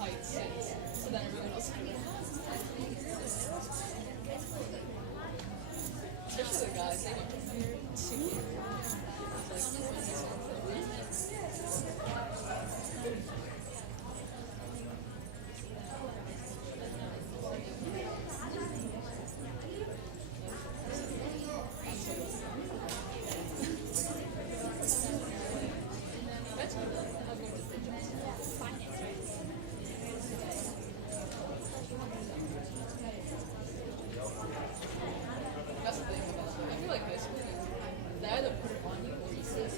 fights, and so then everyone else can. Especially the guys, they don't super. That's the thing about it. I feel like basically they either put it on you or you say it.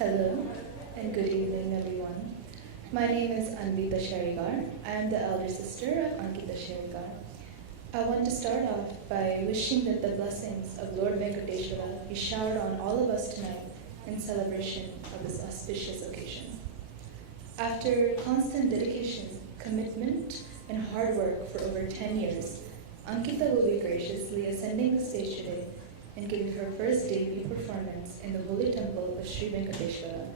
Hello and good evening, everyone. My name is Ankitha Sherigar. I am the elder sister of Ankitha Sherigar. I want to start off by wishing that the blessings of Lord Venkateshwara be showered on all of us tonight in celebration of this auspicious occasion. After constant dedication, commitment, and hard work for over 10 years, Ankitha will be graciously ascending the stage today and giving her first debut performance in the Holy Temple of Sri Venkateshwara.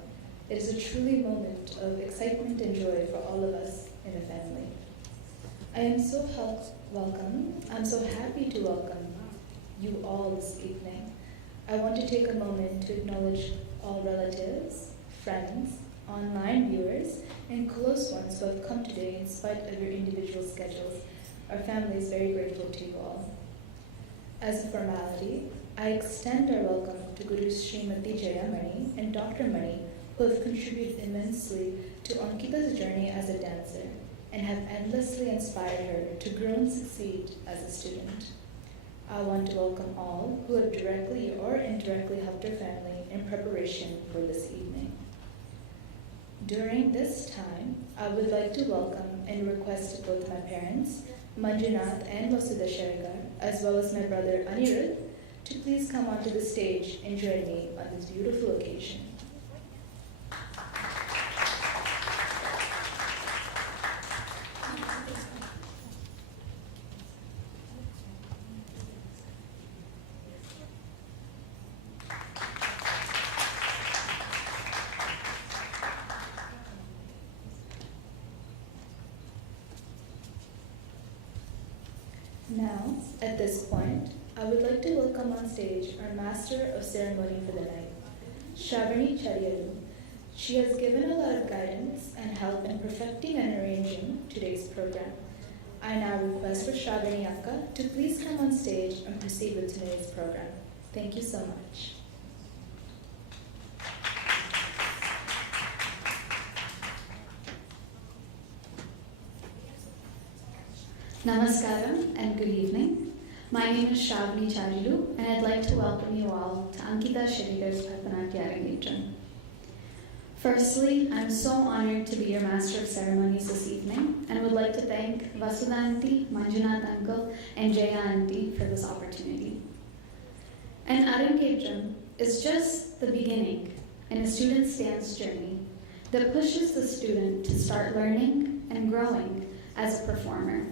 It is a truly moment of excitement and joy for all of us in the family. I am so I'm so happy to welcome you all this evening. I want to take a moment to acknowledge all relatives, friends, online viewers, and close ones who have come today in spite of your individual schedules. Our family is very grateful to you all. As a formality, I extend our welcome to Guru Srimati Jayamani and Dr. Mani, who have contributed immensely to Ankita's journey as a dancer and have endlessly inspired her to grow and succeed as a student. I want to welcome all who have directly or indirectly helped her family in preparation for this evening. During this time, I would like to welcome and request both my parents, Manjunath and Vasudha Sherigar, as well as my brother Anirudh, to please come onto the stage and join me on this beautiful occasion. Now, at this point, I would like to welcome on stage our Master of Ceremony for the night, Shravani Chariyalu. She has given a lot of guidance and help in perfecting and arranging today's program. I now request for Shravani Akka to please come on stage and proceed with today's program. Thank you so much. Namaskaram and good evening. My name is Shravani Charilu and I'd like to welcome you all to Ankitha Sherigar's Bharathanatyam Arangetram. Firstly, I'm so honored to be your Master of Ceremonies this evening and would like to thank Vasudha Aunty, Manjunath Uncle, and Jaya Aunty for this opportunity. An Arangetram is just the beginning in a student's dance journey that pushes the student to start learning and growing as a performer.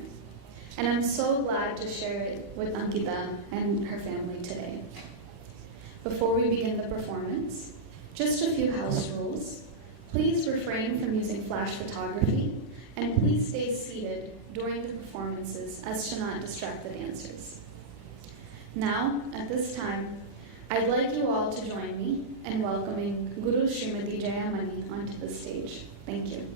And I'm so glad to share it with Ankitha and her family today. Before we begin the performance, just a few house rules. Please refrain from using flash photography, and please stay seated during the performances as to not distract the dancers. Now, at this time, I'd like you all to join me in welcoming Guru Srimati Jayamani onto the stage. Thank you.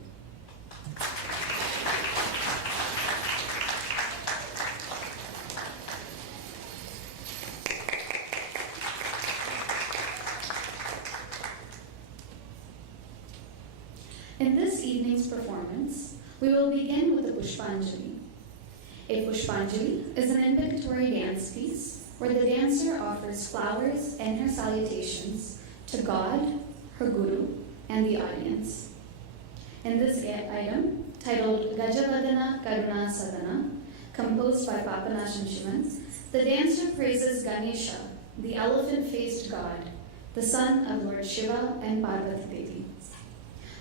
In this evening's performance, we will begin with the Pushpanjali. A Pushpanjali is an invocatory dance piece where the dancer offers flowers and her salutations to God, her Guru, and the audience. In this item, titled Gajavadana Karuna Sadhana, composed by Papanasham Shivan, the dancer praises Ganesha, the elephant-faced god, the son of Lord Shiva and Parvati Devi.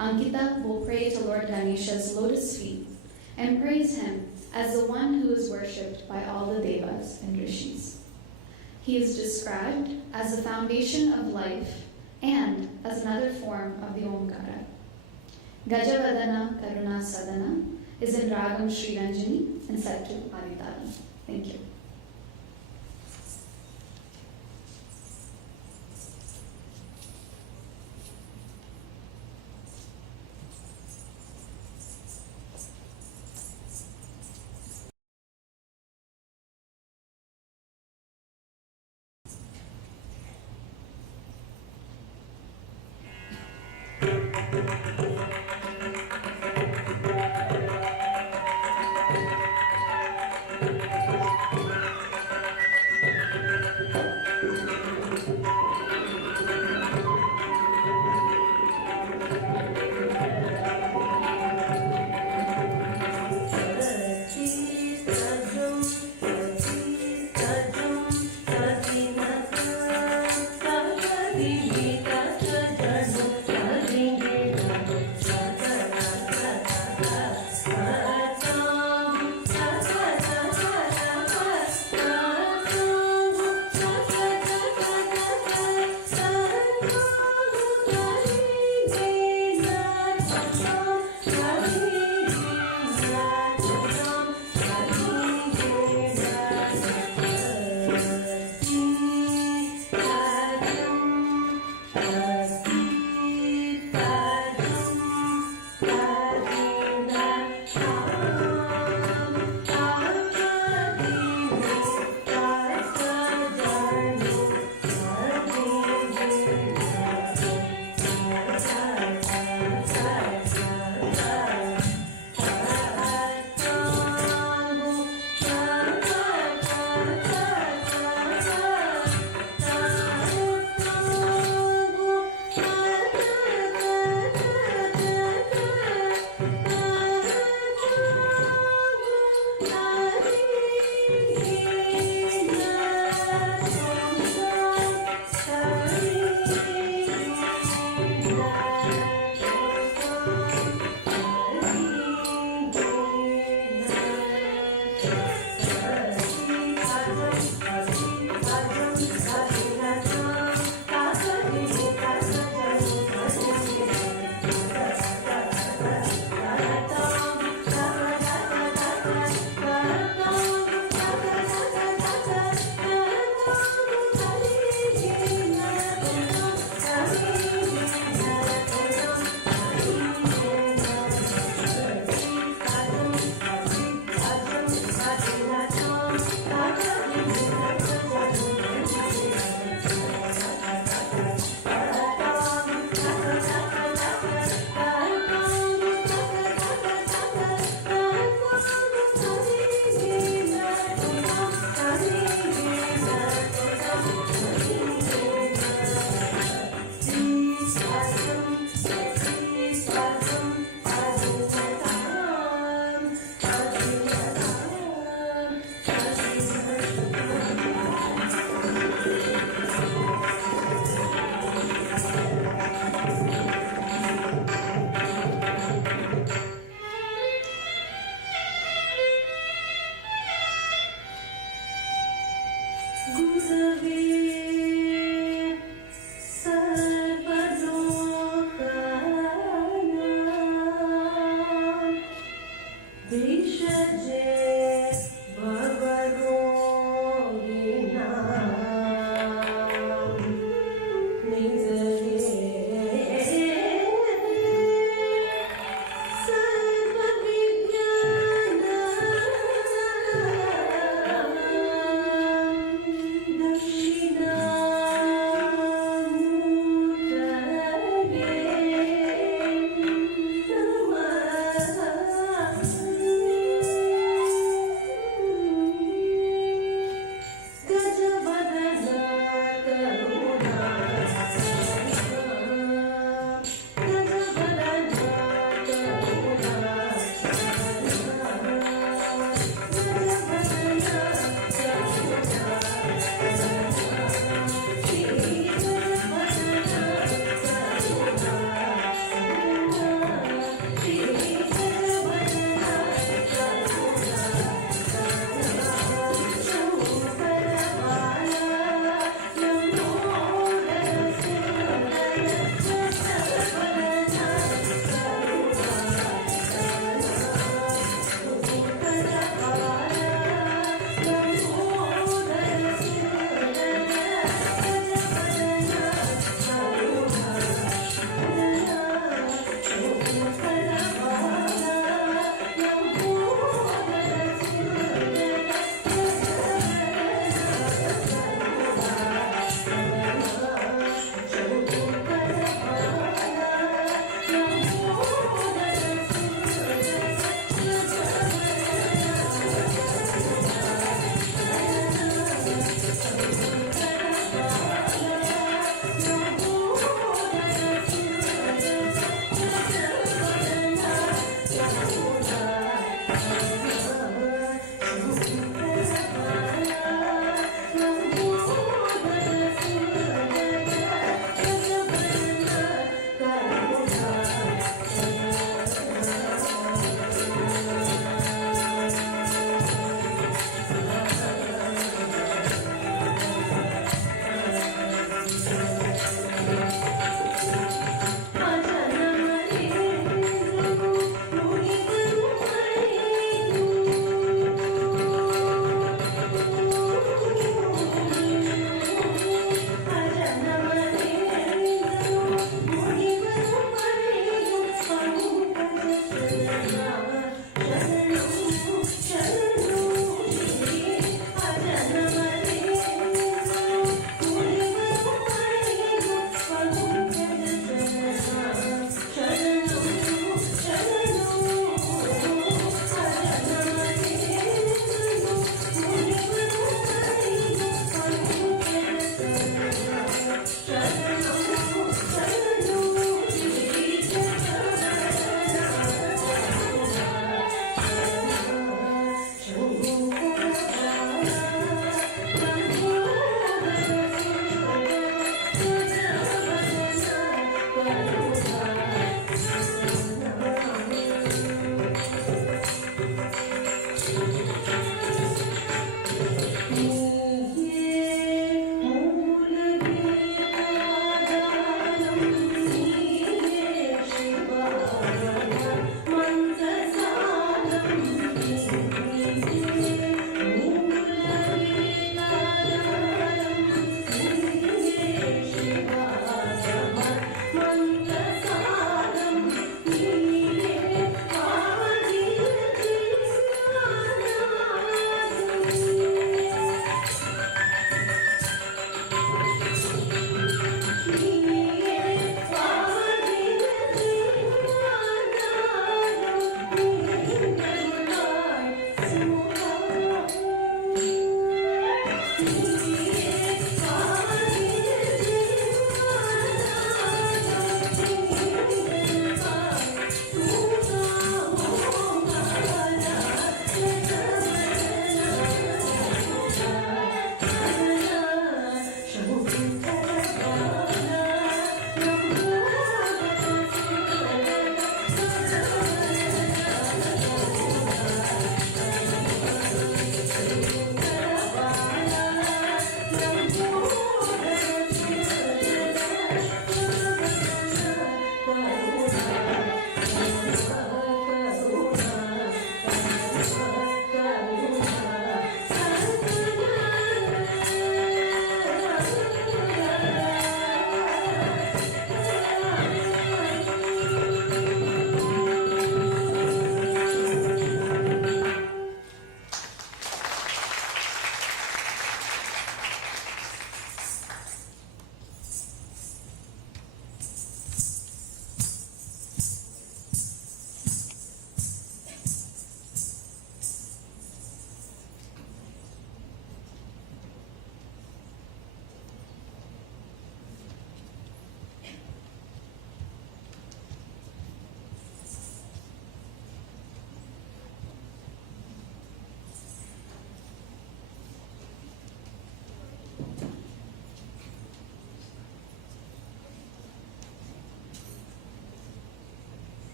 Ankitha will pray to Lord Ganesha's lotus feet and praise him as the one who is worshipped by all the devas and rishis. He is described as the foundation of life and as another form of the Omkara. Gajavadana Karuna Sadhana is in Ragam Sri Ranjani and set to Aditaram. Thank you.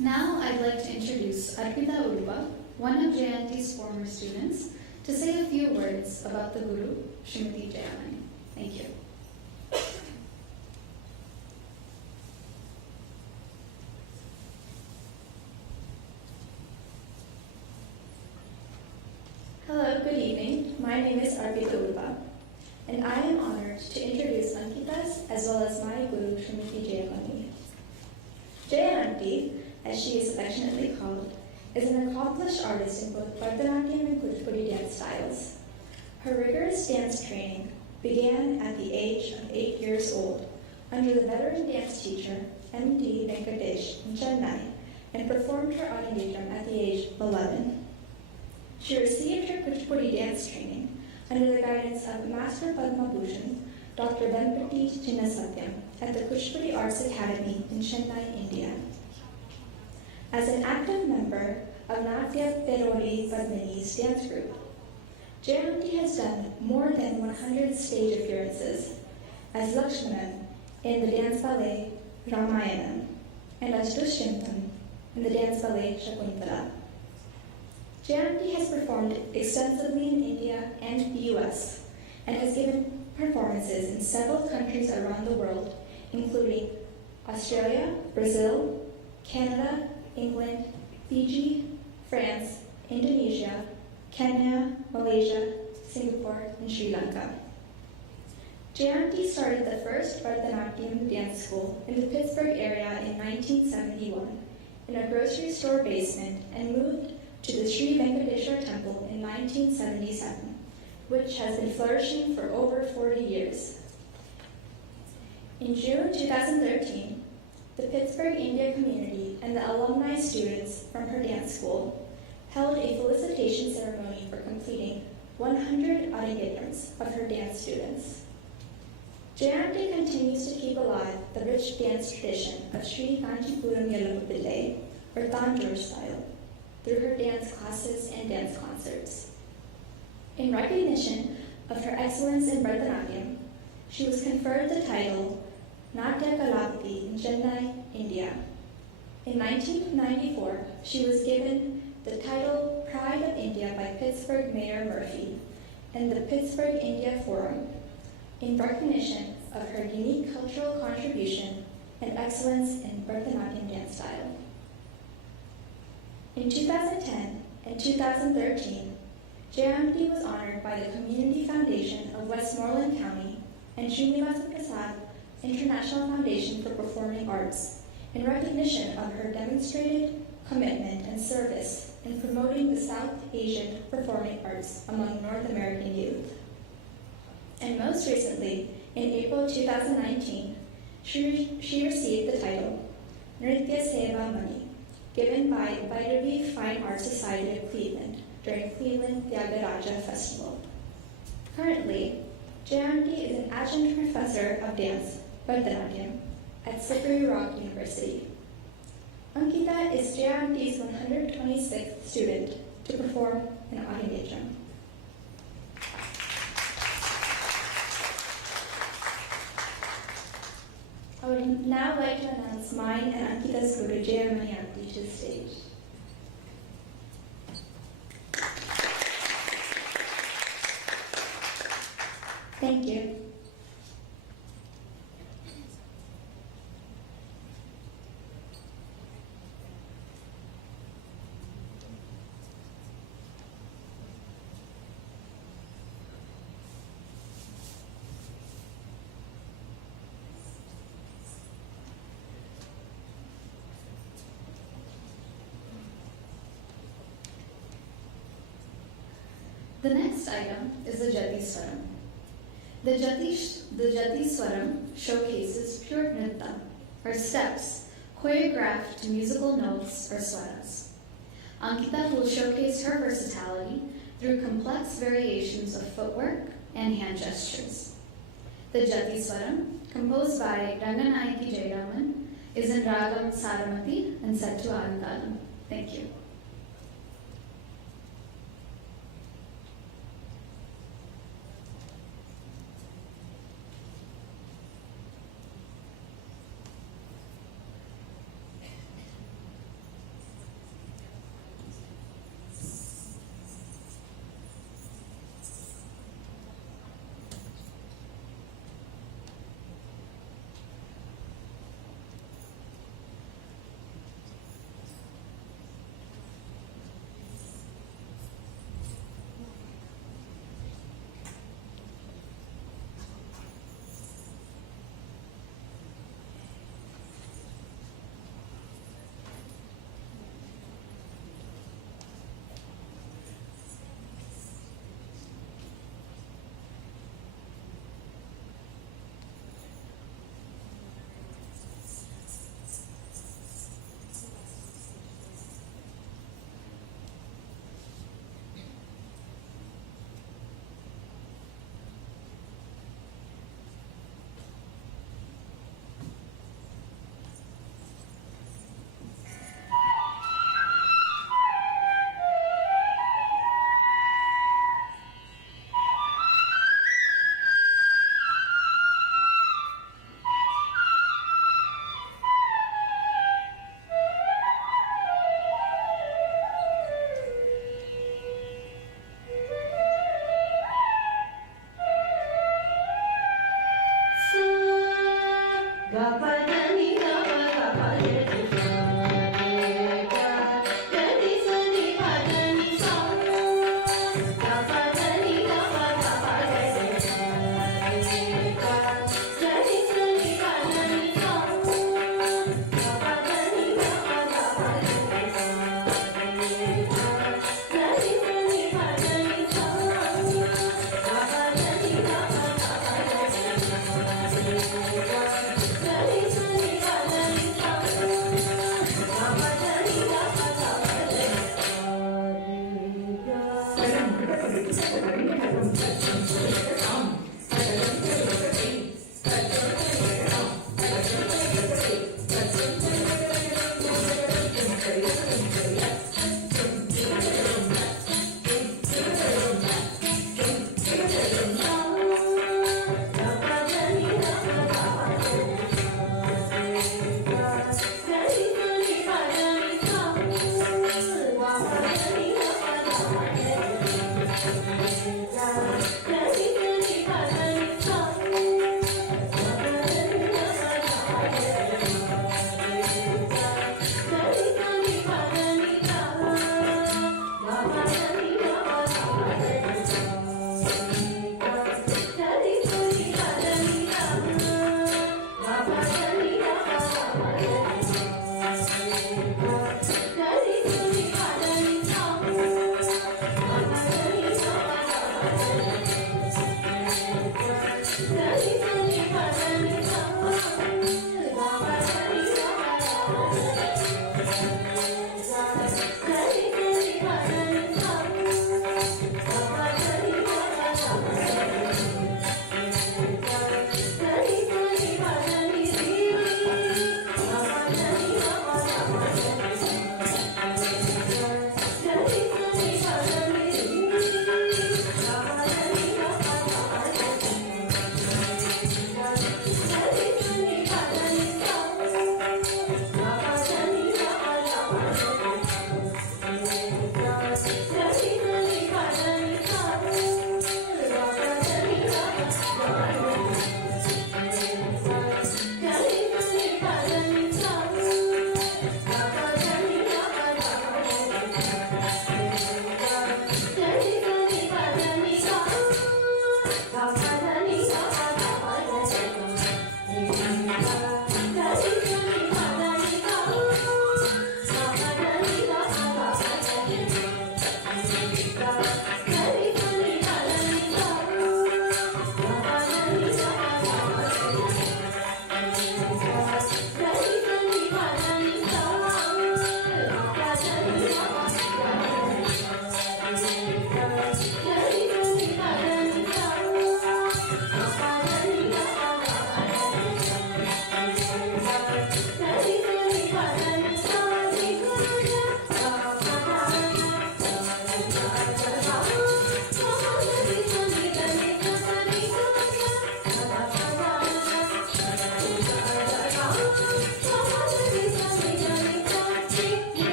Now I'd like to introduce Arpita Udupa, one of Jayanti's former students, to say a few words about the Guru, Srimati Jayamani. Thank you. Hello, good evening. My name is Arpita Udupa, and I am honored to introduce Ankita's as well as my Guru, Srimati Jayamani. Jayanti, as she is affectionately called, is an accomplished artist in both Bharathanatyam and Kuchipudi dance styles. Her rigorous dance training began at the age of 8 years old under the veteran dance teacher M.D. Venkatesh in Chennai and performed her Arangetram at the age of 11. She received her Kuchipudi dance training under the guidance of Master Padma Bhushan, Dr. Venpati Chinnasatyam at the Kuchipudi Arts Academy in Chennai, India. As an active member of Natya Perori Padmini's dance group, Jayanti has done more than 100 stage appearances as Lakshmanan in the dance ballet Ramayanam and as Dushyanthan in the dance ballet Shakuntala. Jayanti has performed extensively in India and the US and has given performances in several countries around the world, including Australia, Brazil, Canada, England, Fiji, France, Indonesia, Kenya, Malaysia, Singapore, and Sri Lanka. Jayanti started the first Bharathanatyam dance school in the Pittsburgh area in 1971 in a grocery store basement and moved to the Sri Venkateshwar Temple in 1977, which has been flourishing for over 40 years. In June 2013, the Pittsburgh India community and the alumni students from her dance school held a felicitation ceremony for completing 100 Arangetrams of her dance students. Jayanti continues to keep alive the rich dance tradition of Sri Kanchipuram Yalapapillai, or Tanjore style, through her dance classes and dance concerts. In recognition of her excellence in Bharatanatyam, she was conferred the title Natya Kalapati in Chennai, India. In 1994, she was given the title Pride of India by Pittsburgh Mayor Murphy and the Pittsburgh India Forum in recognition of her unique cultural contribution and excellence in Bharatanatyam dance style. In 2010 and 2013, Jayanti was honored by the Community Foundation of Westmoreland County and Srinivasa Prasad International Foundation for Performing Arts in recognition of her demonstrated commitment and service in promoting the South Asian performing arts among North American youth. And most recently, in April 2019, she received the title Nritya Seva Mani, given by Bhairavi Fine Arts Society of Cleveland during Cleveland Tyagaraja Festival. Currently, Jayanti is an adjunct professor of dance, Bharatanatyam, at Slippery Rock University. Ankita is Jayanti's 126th student to perform in Arangetram. I would now like to announce mine and Ankita's Guru Jayamani Aunty to the stage. Thank you. The next item is the Jati Swaram. The Jati Swaram showcases pure nritta, or steps, choreographed to musical notes or swaras. Ankita will showcase her versatility through complex variations of footwork and hand gestures. The Jati Swaram, composed by Ranganayaki Jayaraman, is in Ragam Saramati and set to Arangalam. Thank you. That is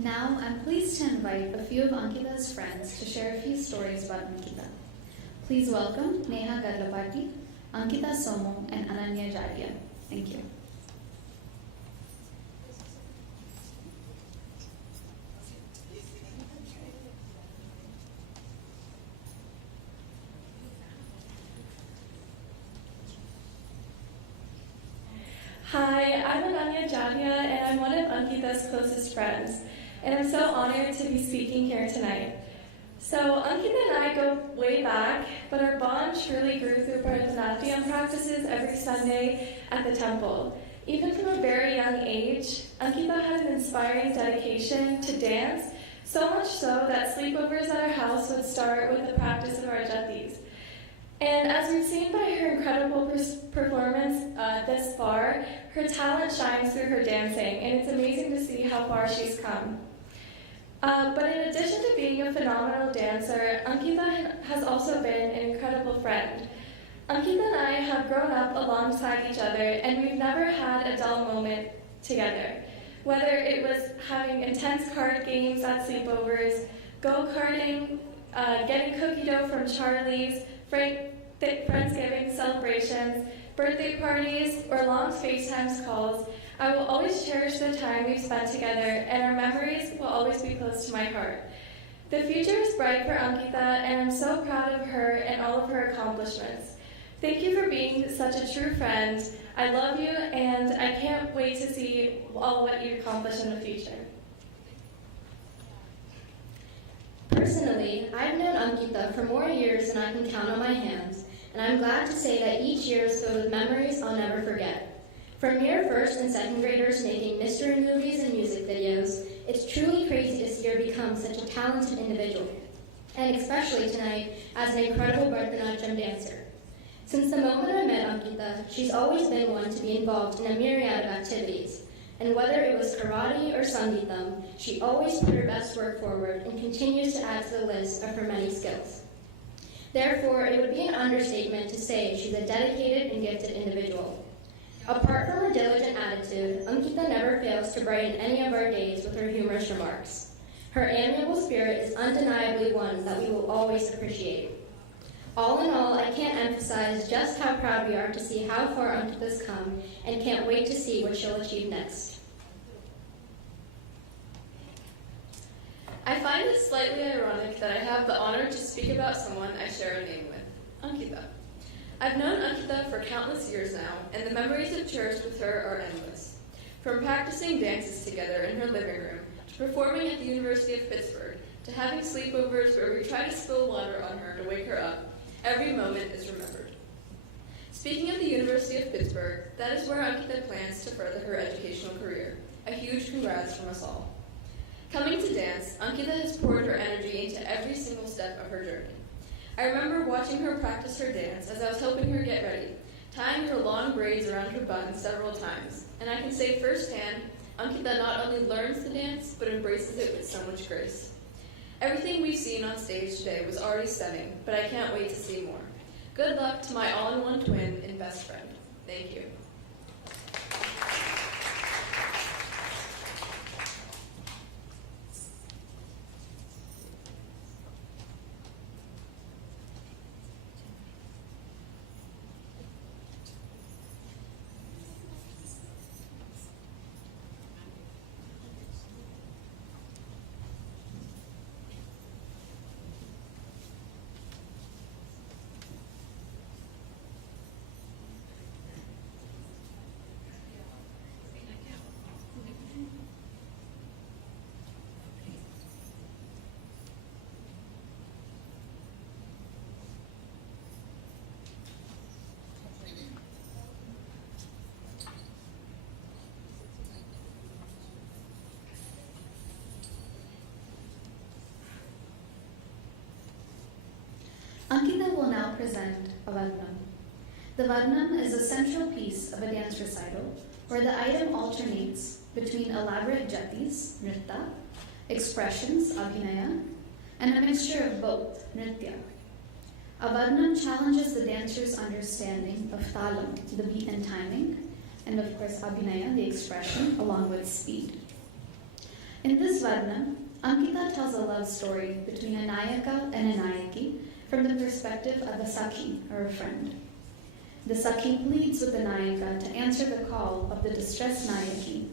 Now, I'm pleased to invite a few of Ankita's friends to share a few stories about Ankita. Please welcome Neha Garlapati, Ankita Somo, and Ananya Jadia. Thank you. Hi, I'm Ananya Jadia, and I'm one of Ankita's closest friends, and I'm so honored to be speaking here tonight. So, Ankita and I go way back, but our bond truly grew through Bharathanatyam practices every Sunday at the temple. Even from a very young age, Ankita had an inspiring dedication to dance, so much so that sleepovers at our house would start with the practice of our jatis. And as we've seen by her incredible performance this far, her talent shines through her dancing, and it's amazing to see how far she's come. But in addition to being a phenomenal dancer, Ankita has also been an incredible friend. Ankita and I have grown up alongside each other, and we've never had a dull moment together. Whether it was having intense card games at sleepovers, go-karting, getting cookie dough from Charlie's, Friendsgiving celebrations, birthday parties, or long FaceTime calls, I will always cherish the time we've spent together, and our memories will always be close to my heart. The future is bright for Ankita, and I'm so proud of her and all of her accomplishments. Thank you for being such a true friend. I love you, and I can't wait to see all what you accomplish in the future. Personally, I've known Ankita for more years than I can count on my hands, and I'm glad to say that each year is filled with memories I'll never forget. From mere first and second graders making mystery movies and music videos, it's truly crazy to see her become such a talented individual, and especially tonight as an incredible Bharathanatyam dancer. Since the moment I met Ankita, she's always been one to be involved in a myriad of activities. And whether it was karate or sangeetam, she always put her best work forward and continues to add to the list of her many skills. Therefore, it would be an understatement to say she's a dedicated and gifted individual. Apart from her diligent attitude, Ankita never fails to brighten any of our days with her humorous remarks. Her amiable spirit is undeniably one that we will always appreciate. All in all, I can't emphasize just how proud we are to see how far Ankita's come and can't wait to see what she'll achieve next. I find it slightly ironic that I have the honor to speak about someone I share a name with, Ankita. I've known Ankita for countless years now, and the memories I've cherished with her are endless. From practicing dances together in her living room, to performing at the University of Pittsburgh, to having sleepovers where we try to spill water on her to wake her up, every moment is remembered. Speaking of the University of Pittsburgh, that is where Ankita plans to further her educational career. A huge congrats from us all. Coming to dance, Ankita has poured her energy into every single step of her journey. I remember watching her practice her dance as I was helping her get ready, tying her long braids around her bun several times, and I can say firsthand, Ankita not only learns the dance, but embraces it with so much grace. Everything we've seen on stage today was already stunning, but I can't wait to see more. Good luck to my all-in-one twin and best friend. Thank you. Ankita will now present a Varnam. The Varnam is a central piece of a dance recital where the item alternates between elaborate jatis, nritta, expressions, abhinaya, and a mixture of both, nritya. A Varnam challenges the dancer's understanding of talam, the beat and timing, and of course abhinaya, the expression, along with speed. In this Varnam, Ankitha tells a love story between a Nayaka and a Nayaki from the perspective of a Sakhi, or a friend. The Sakhi pleads with the Nayaka to answer the call of the distressed Nayaki.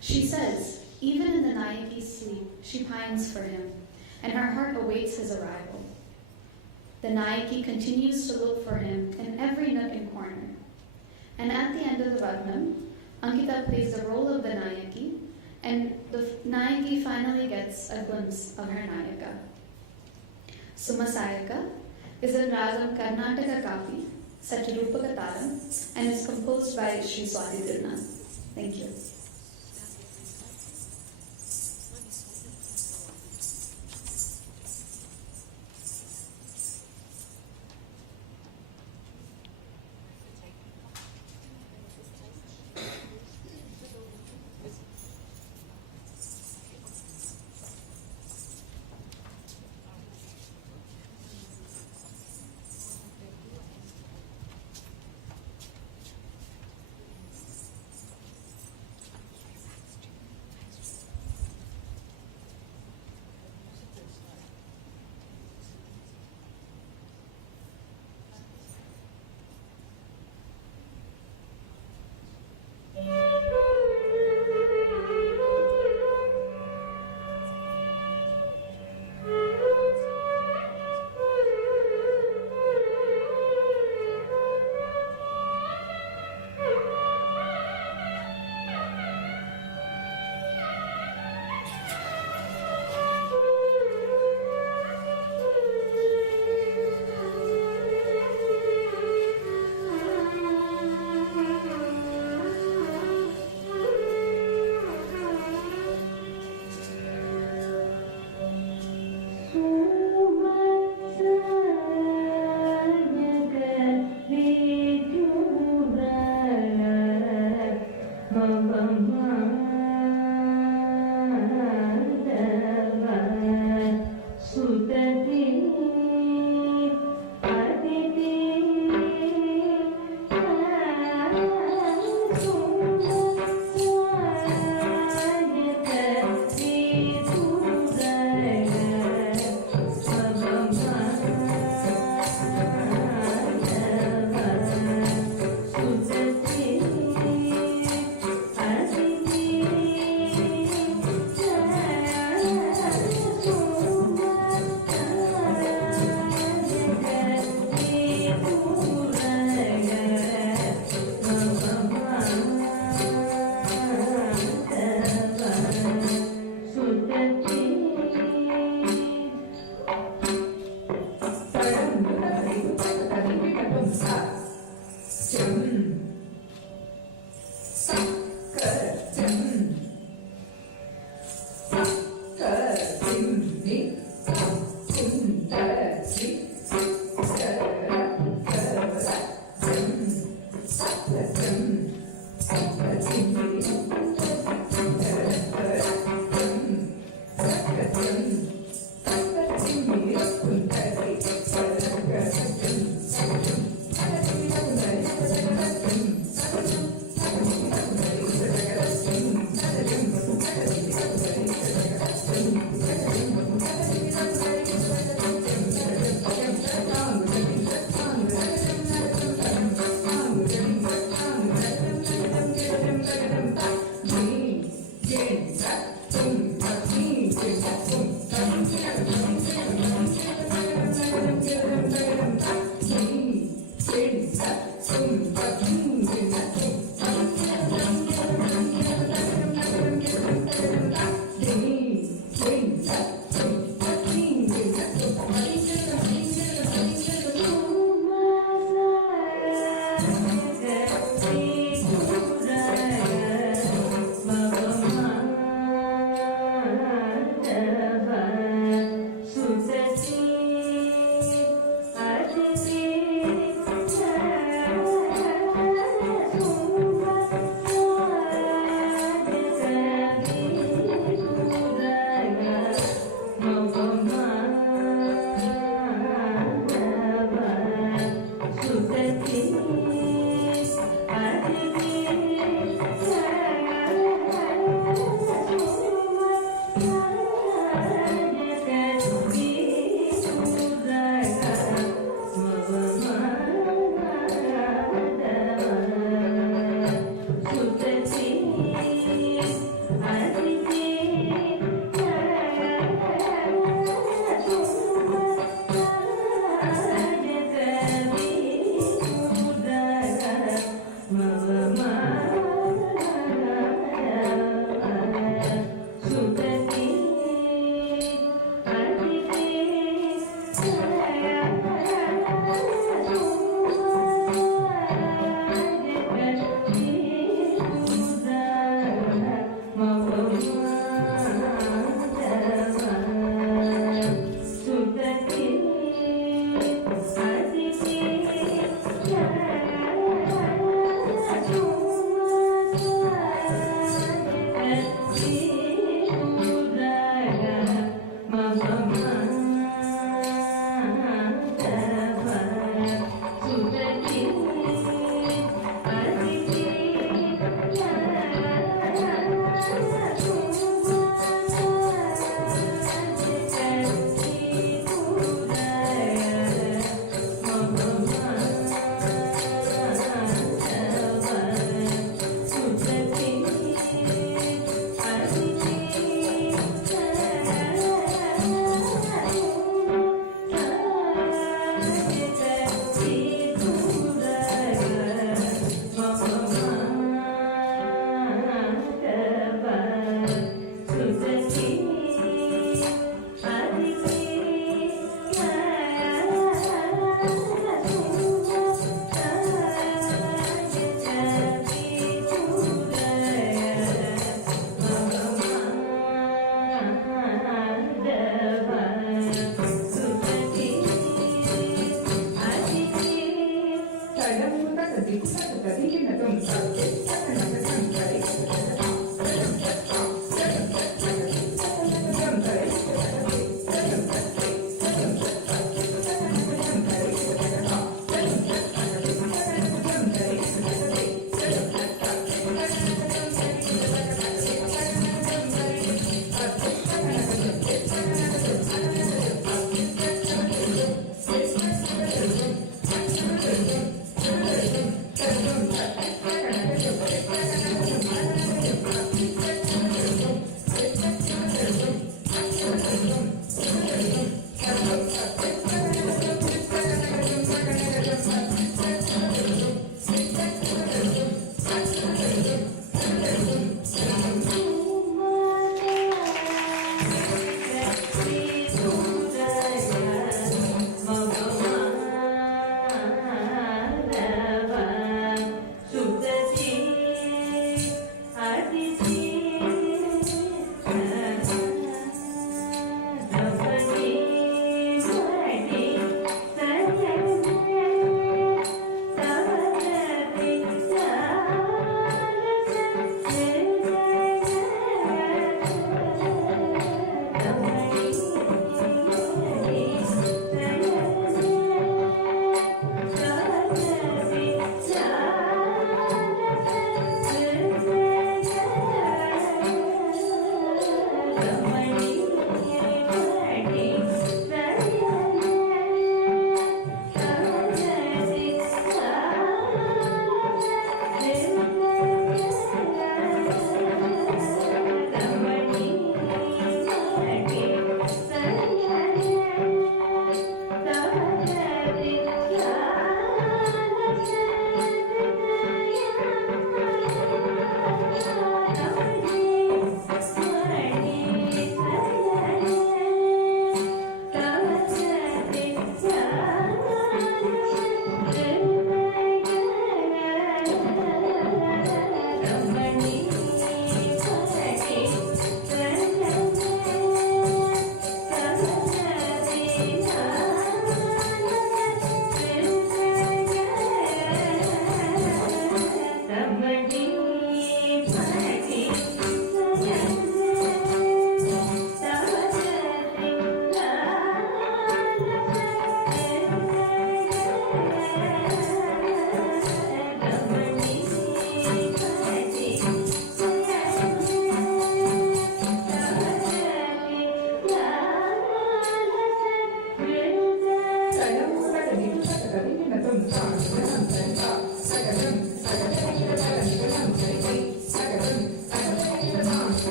She says, even in the Nayaki's sleep, she pines for him, and her heart awaits his arrival. The Nayaki continues to look for him in every nook and corner. And at the end of the Varnam, Ankitha plays the role of the Nayaki, and the Nayaki finally gets a glimpse of her Nayaka. Sumasayaka is a Ragam Karnataka Kapi set to Rupaka Taram and is composed by Sri Swati Dirna. Thank you.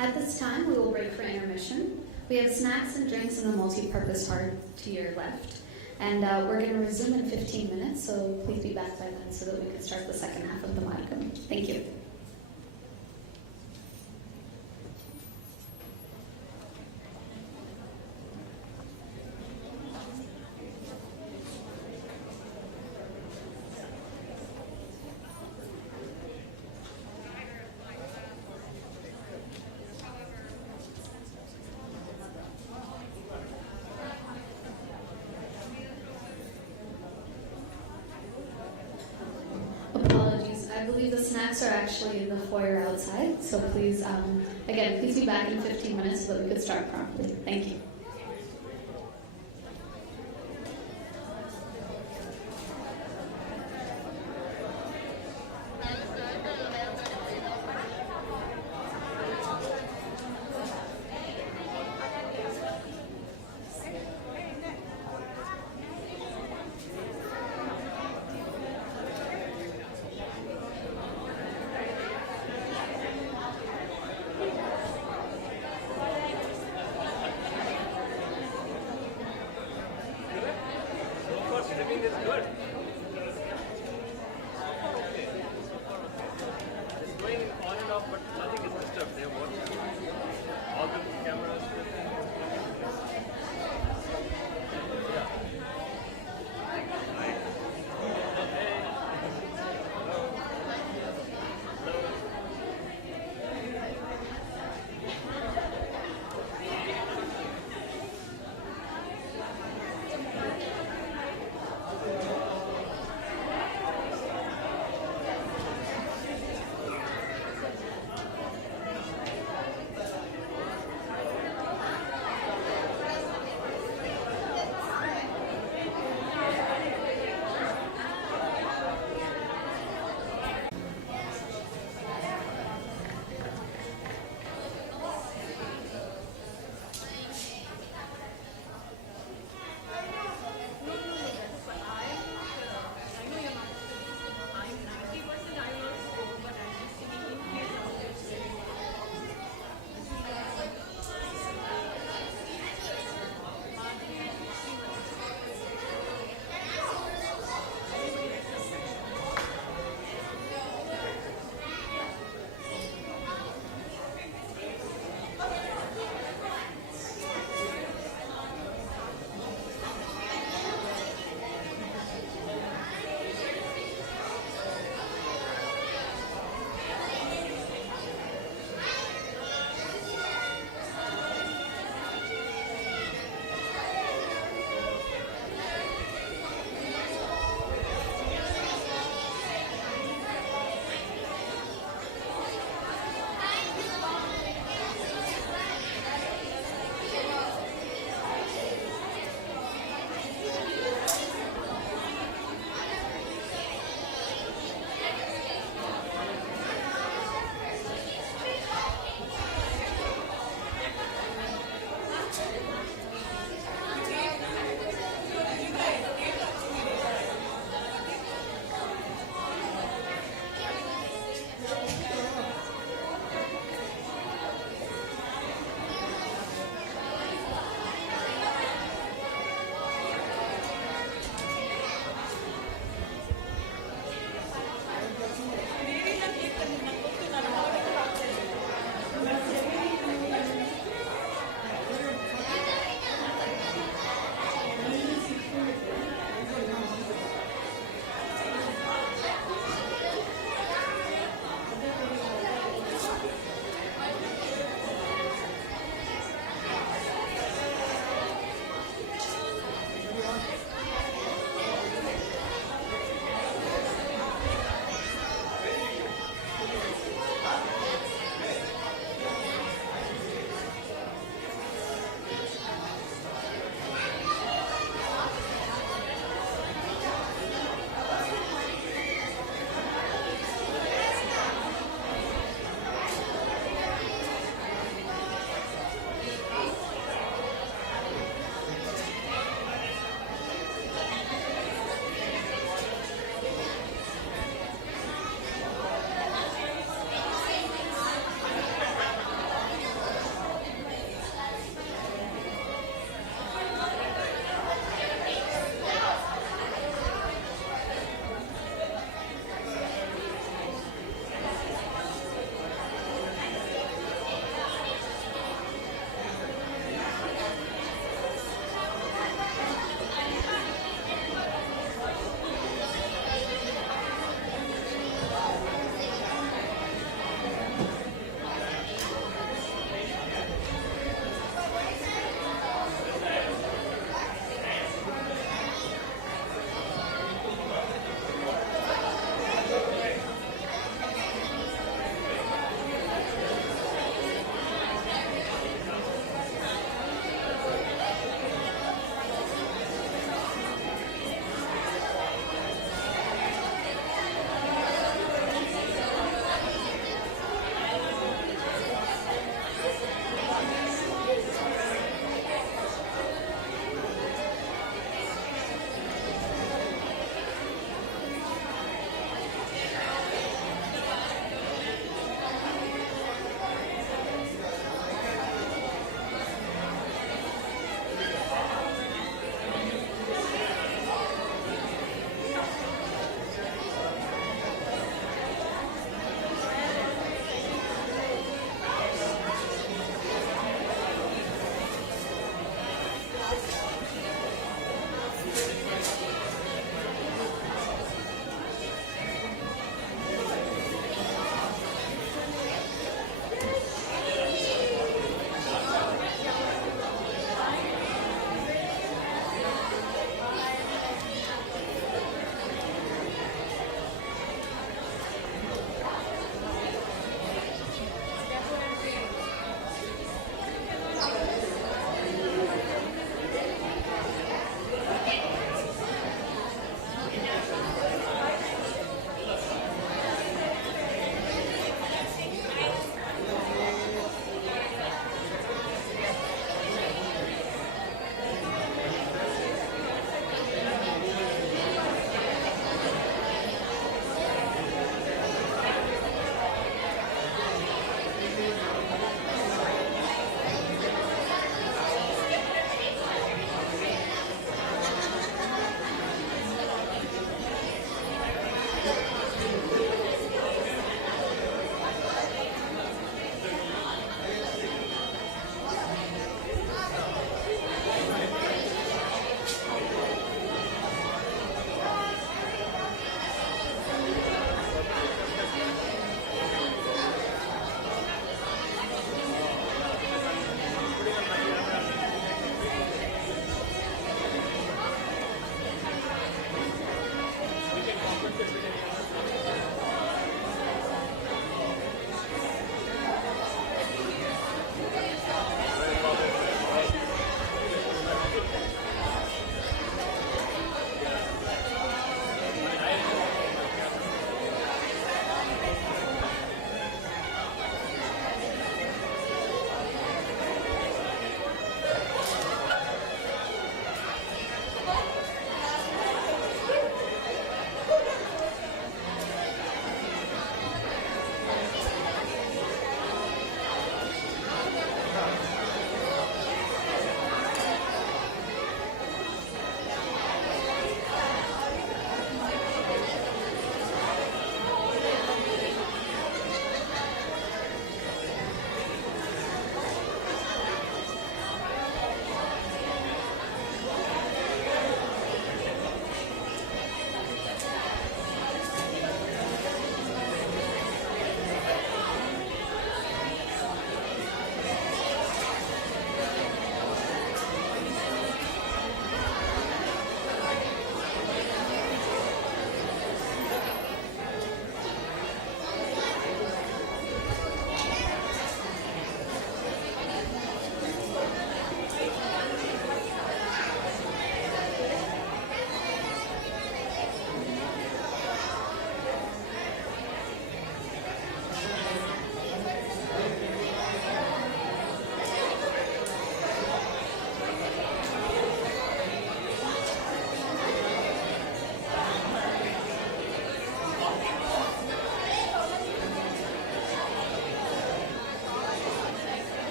At this time, we will break for intermission. We have snacks and drinks in the multi-purpose hall to your left. And we're going to resume in 15 minutes, so please be back by then so that we can start the second half of the modicum. Thank you. Apologies. I believe the snacks are actually in the foyer outside, so please, again, please be back in 15 minutes so that we could start promptly. Thank you.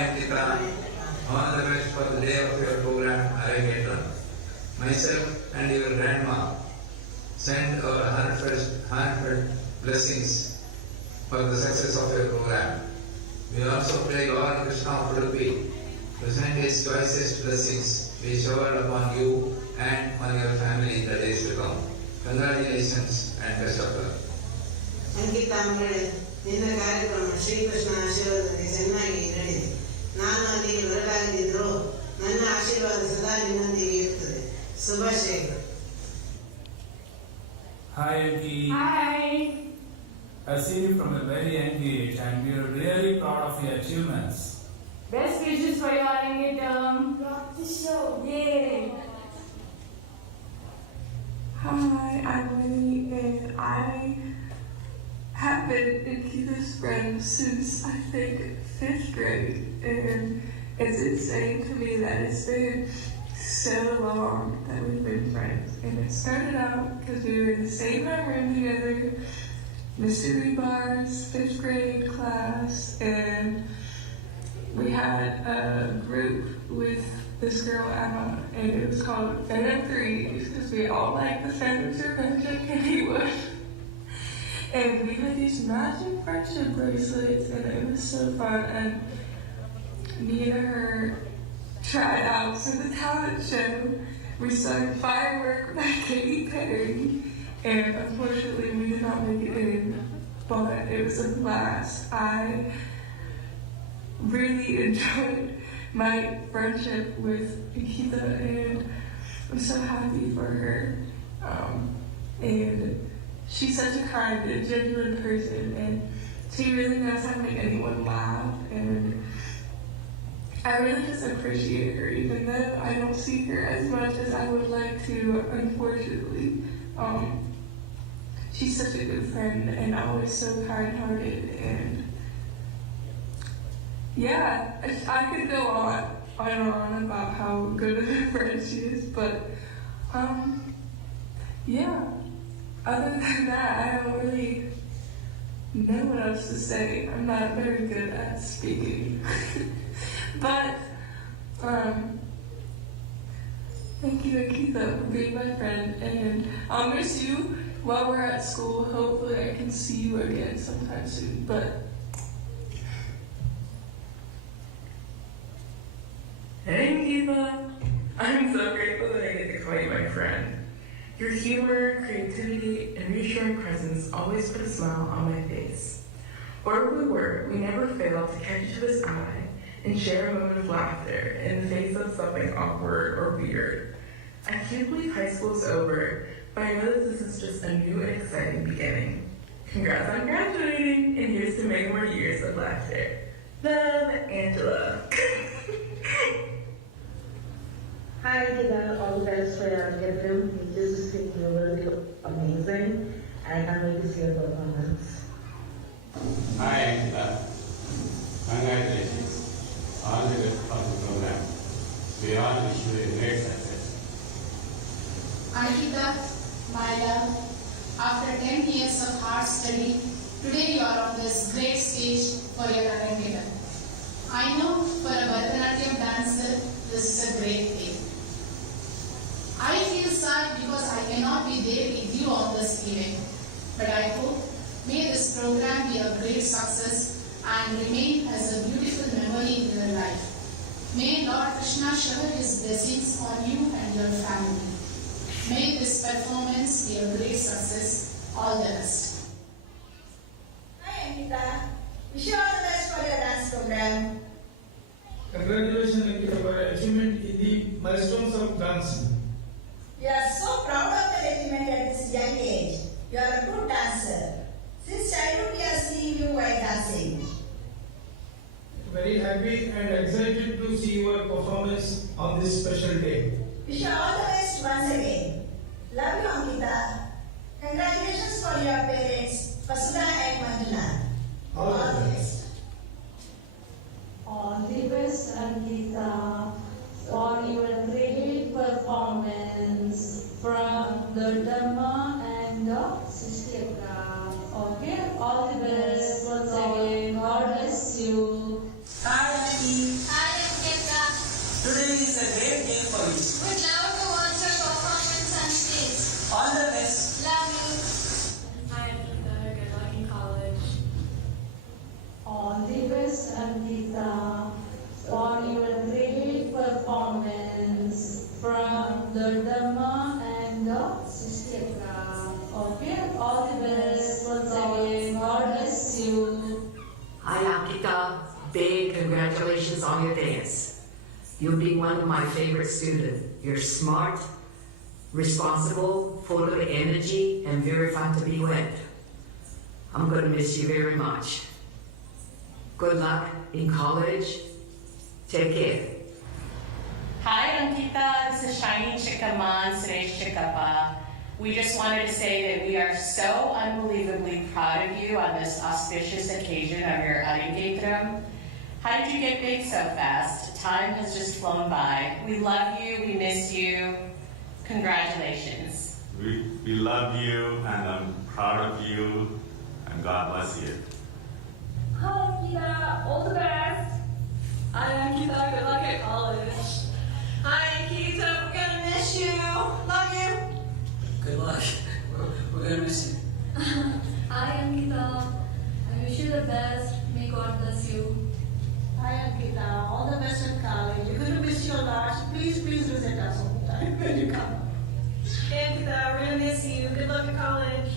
Ankitha. All the best for the day of your program, Arangetram. Myself and your grandma send our heartfelt blessings for the success of your program. We also pray Lord Krishna Udupi to send his choicest blessings be showered upon you and on your family in the days to come. Congratulations and best of luck. ಅಂಕಿತ ಮಗಳೇ, ನಿನ್ನ ಕಾರ್ಯಕ್ರಮ ಶ್ರೀಕೃಷ್ಣ ಆಶೀರ್ವಾದಕ್ಕೆ ಚೆನ್ನಾಗಿ ನಡೆದಿದೆ. ನಾನು ಅಲ್ಲಿಗೆ ಬರಲಾಗದಿದ್ದರೂ ನನ್ನ ಆಶೀರ್ವಾದ ಸದಾ ನಿನ್ನೊಂದಿಗೆ ಇರುತ್ತದೆ. ಶುಭಾಶಯಗಳು. Hi Anki. Hi. I've seen you from a very young age and we are really proud of your achievements. Best wishes for your Arangetram. Rock the show. Yay. Hi, I'm Winnie, and I have been Ankitha's friend since I think 5th grade, and it's insane to me that it's been so long that we've been friends. And it started out because we were in the same room together, Mr. Rebar's 5th grade class, and we had a group with this girl Emma, and it was called Venom 3 because we all liked the Phantom's Revenge on Kennywood. And we had these magic friendship bracelets, and it was so fun. And me and her tried out for the talent show. We sung Firework by Katy Perry, and unfortunately we did not make it in, but it was a blast. I really enjoyed my friendship with Ankitha, and I'm so happy for her. And she's such a kind and genuine person, and she really knows how to make anyone laugh, and I really just appreciate her, even though I don't see her as much as I would like to, unfortunately. She's such a good friend and always so kind-hearted, and yeah, I could go on and on about how good of a friend she is, but yeah. Other than that, I don't really know what else to say. I'm not very good at speaking. But, thank you, Ankitha, for being my friend, and I'll miss you while we're at school. Hopefully I can see you again sometime soon, but... Hey, Ankitha! I'm so grateful that I get to call you my friend. Your humor, creativity, and reassuring presence always put a smile on my face. Wherever we were, we never failed to catch each other's eye and share a moment of laughter in the face of something awkward or weird. I can't believe high school's over, but I know that this is just a new and exciting beginning. Congrats on graduating, and here's to many more years of laughter. Love, Angela. Hi, Ankitha. All the best for your Arangetram. You just think you really amazing. I can't wait to see your performance. Hi, Ankitha. Congratulations. All the best for the program. We all wish you a great success. Ankitha, my love, after 10 years of hard study, today you are on this great stage for your Arangetram. I know for a Bharathanatyam dancer, this is a great thing. I feel sad because I cannot be there with you on this event, but I hope may this program be a great success and remain as a beautiful memory in your life. May Lord Krishna shower his blessings on you and your family. May this performance be a great success. All the best. Hi Ankitha. Wish you all the best for your dance program. Congratulations Ankitha for your achievement in the milestones of dancing. We are so proud of your achievement at this young age. You are a good dancer. Since childhood we are seeing you while dancing. Very happy and excited to see your performance on this special day. Wish you all the best once again. Love you Ankitha. Congratulations for your parents, Vasudha and Manjula. All the best. All the best, Ankitha, for your great performance from the Dhamma and the Sishyaka. Okay, all the best once again. God bless you. Bye, Auntie. years. You've been one of my favorite students. You're smart, responsible, full of energy, and very fun to be with. I'm going to miss you very much. Good luck in college. Take care. Hi, Ankitha. This is Shiny Chikaman Suresh Chikappa. We just wanted to say that we are so unbelievably proud of you on this auspicious occasion of your Arangetram. How did you get big so fast? Time has just flown by. We love you. We miss you. Congratulations. We love you, and I'm proud of you, and God bless you. Hi, Ankitha. All the best. Hi, Ankitha. Good luck at college. Hi, Ankitha. We're gonna miss you. Love you. Good luck. We're gonna miss you. Hi, Ankitha. I wish you the best. May God bless you. Hi, Ankitha. All the best at college. You're going to miss you a lot. Please visit us all the time when you come. Hey, Ankitha, we're gonna miss you. Good luck at college.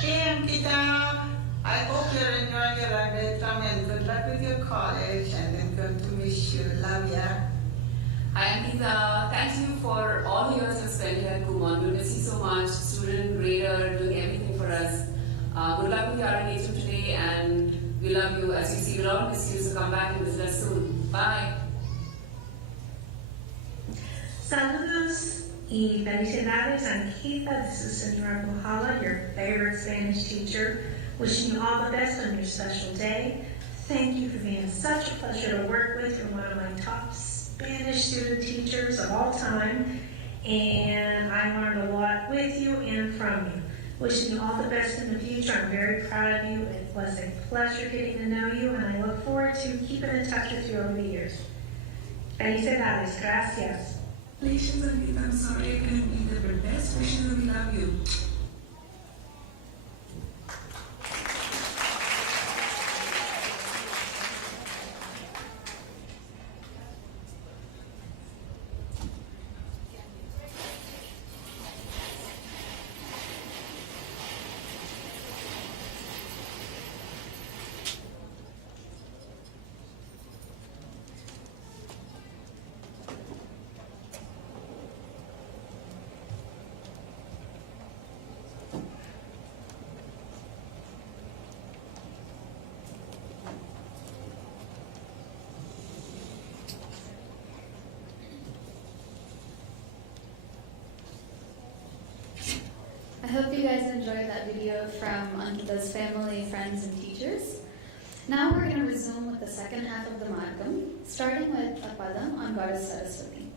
Hey, Ankitha. I hope you're enjoying your Arangetram and good luck with your college, and I'm going to miss you. Love ya. Hi Ankitha, thank you for all the years you've spent here at Kumon. We miss you so much, student, grader, doing everything for us. Good luck with your Arangetram today, and we love you. As you see, we'll all miss you, so come back and visit us soon. Bye. Saludos y felicidades, Ankitha. This is Senora Buhala, your favorite Spanish teacher. Wishing you all the best on your special day. Thank you for being such a pleasure to work with. You're one of my top Spanish student teachers of all time, and I learned a lot with you and from you. Wishing you all the best in the future. I'm very proud of you. It was a pleasure getting to know you, and I look forward to keeping in touch with you over the years. Felicidades. Gracias. Congratulations, Ankitha. I'm sorry I couldn't be there, but best wishes and we love you. I hope you guys enjoyed that video from Ankitha's family, friends, and teachers. Now we're going to resume with the second half of the Margam, starting with a padam on Goddess Saraswati.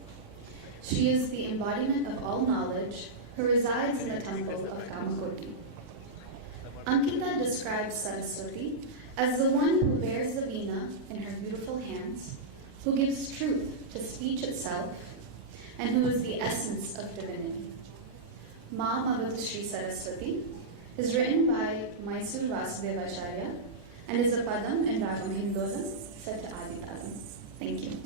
She is the embodiment of all knowledge who resides in the temple of Kamakoti. Ankitha describes Saraswati as the one who bears the veena in her beautiful hands, who gives truth to speech itself, and who is the essence of divinity. Ma Magatu Sri Saraswati is written by Mysore Vasudevacharya and is a padam in Ragam Hindola set to Aditalam. Thank you.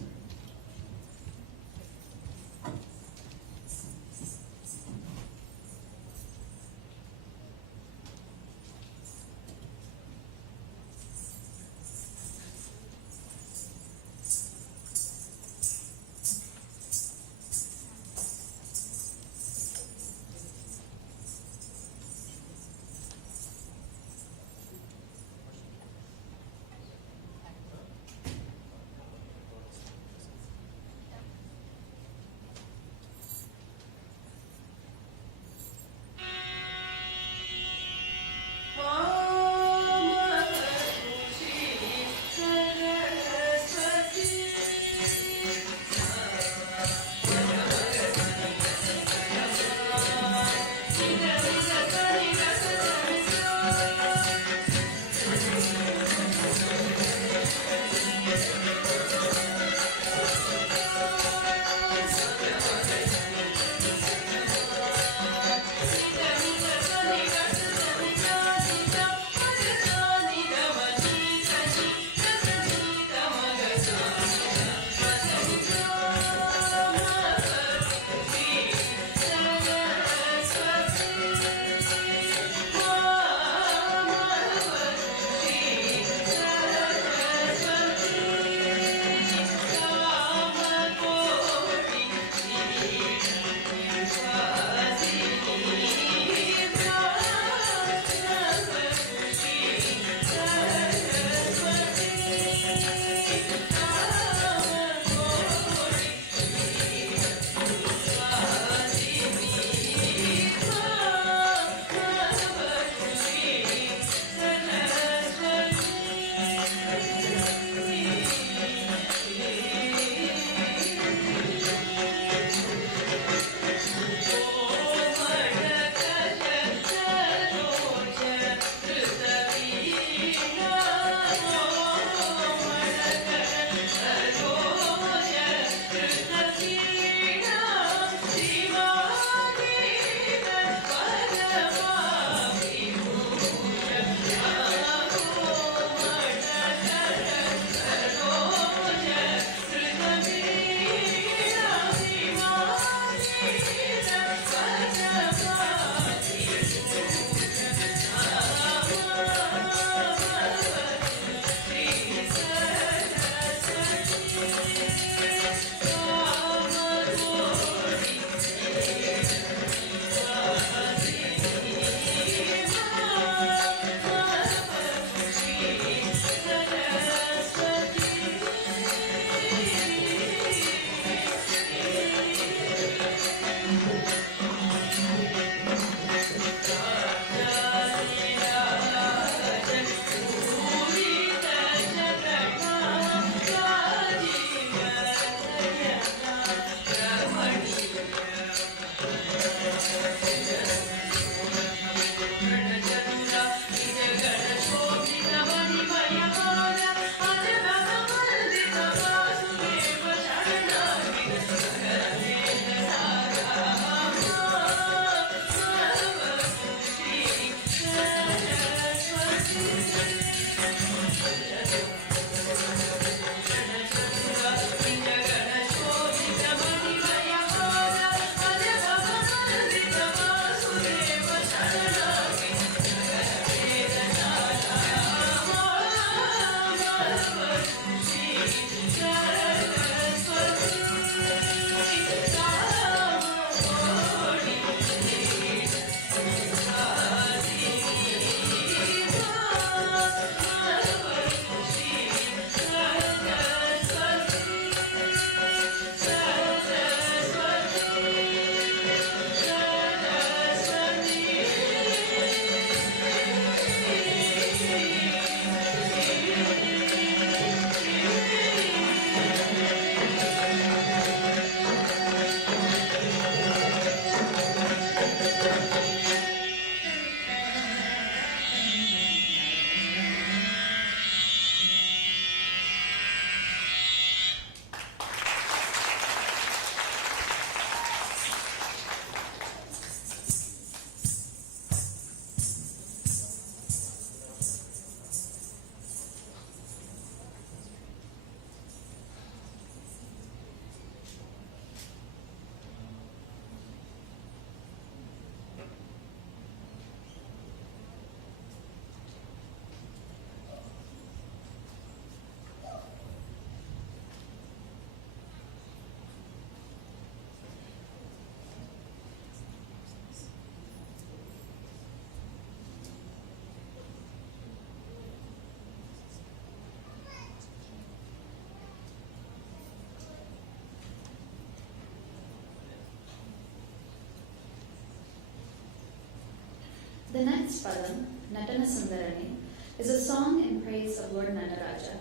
next padam, Natana Sundarani, is a song in praise of Lord Nataraja,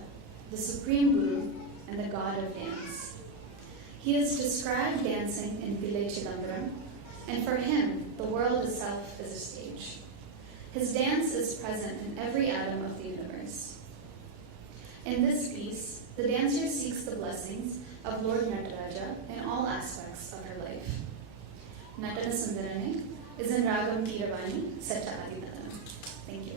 the supreme guru and the god of dance. He is described dancing in Villai Chidambaram, and for him, the world itself is a stage. His dance is present in every atom of the universe. In this piece, the dancer seeks the blessings of Lord Nataraja in all aspects of her life. Natana Sundarani is in Ragam Kiravani, set to Adinatana. Thank you.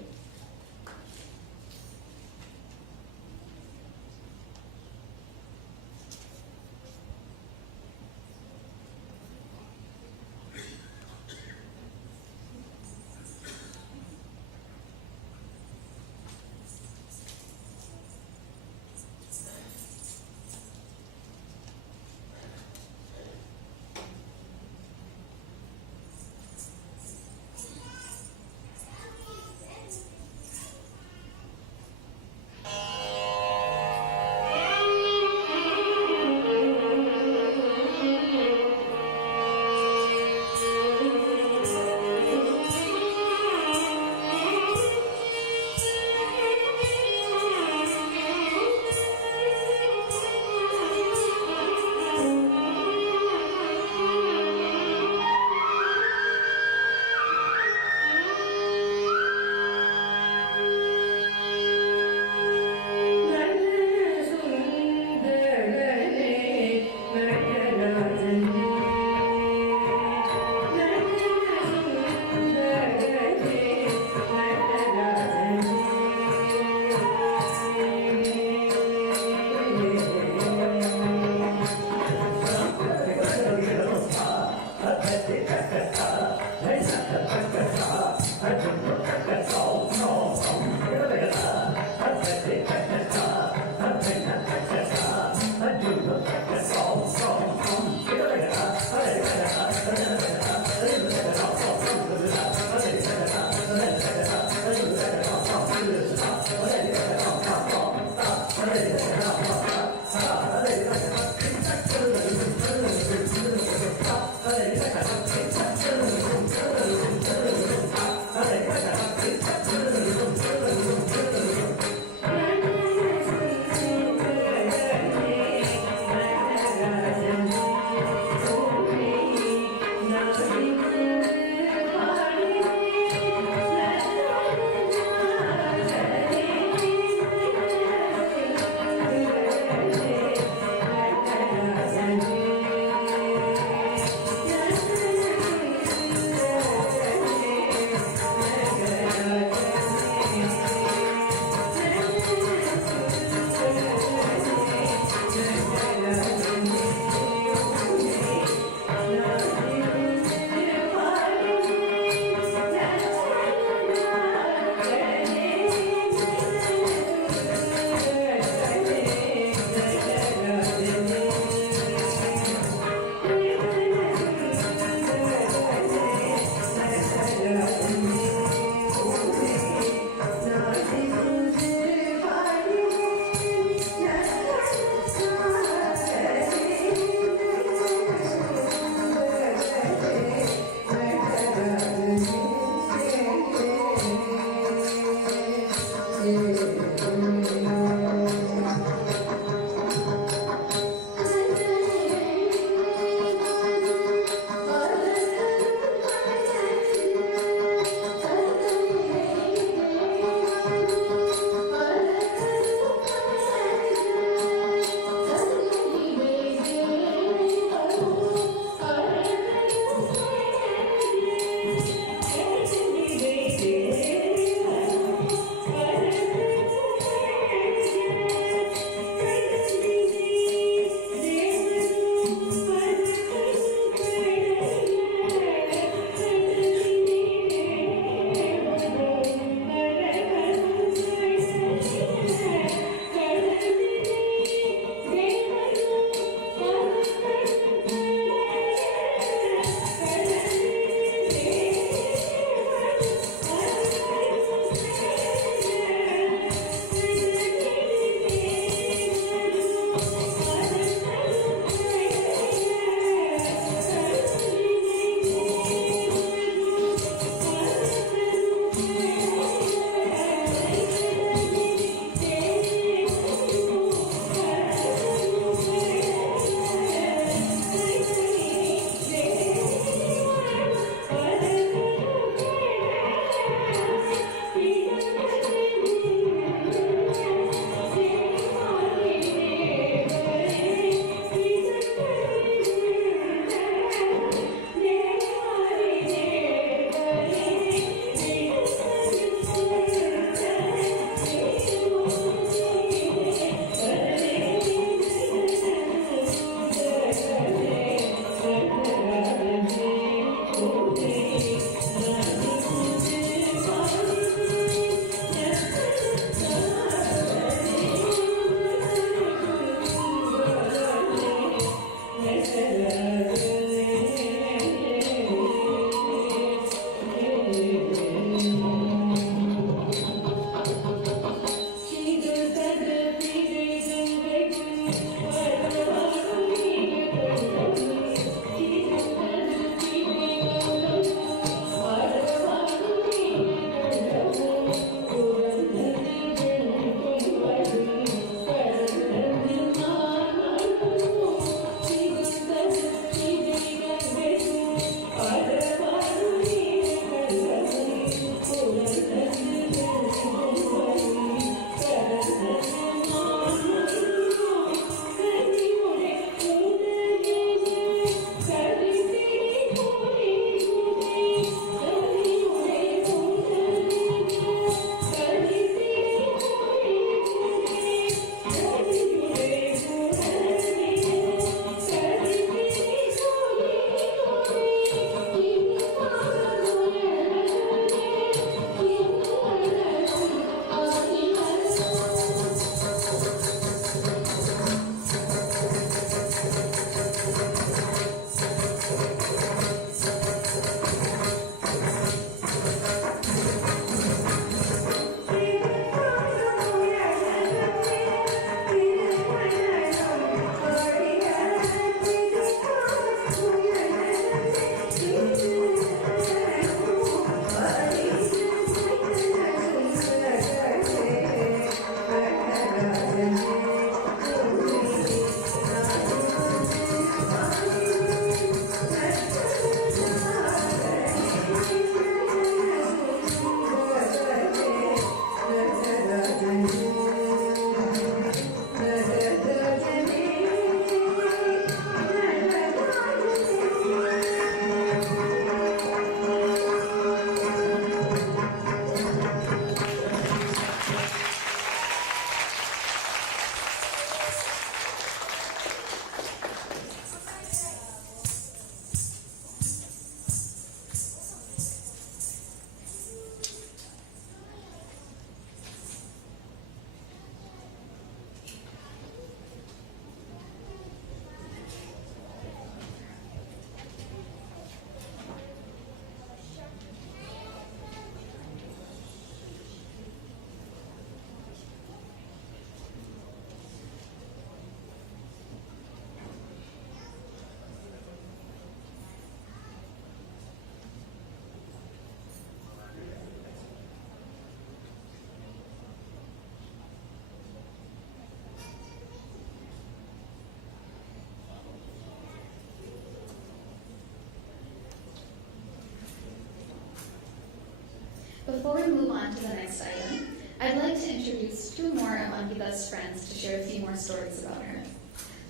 on to the next item, I'd like to introduce two more of Ankitha's friends to share a few more stories about her.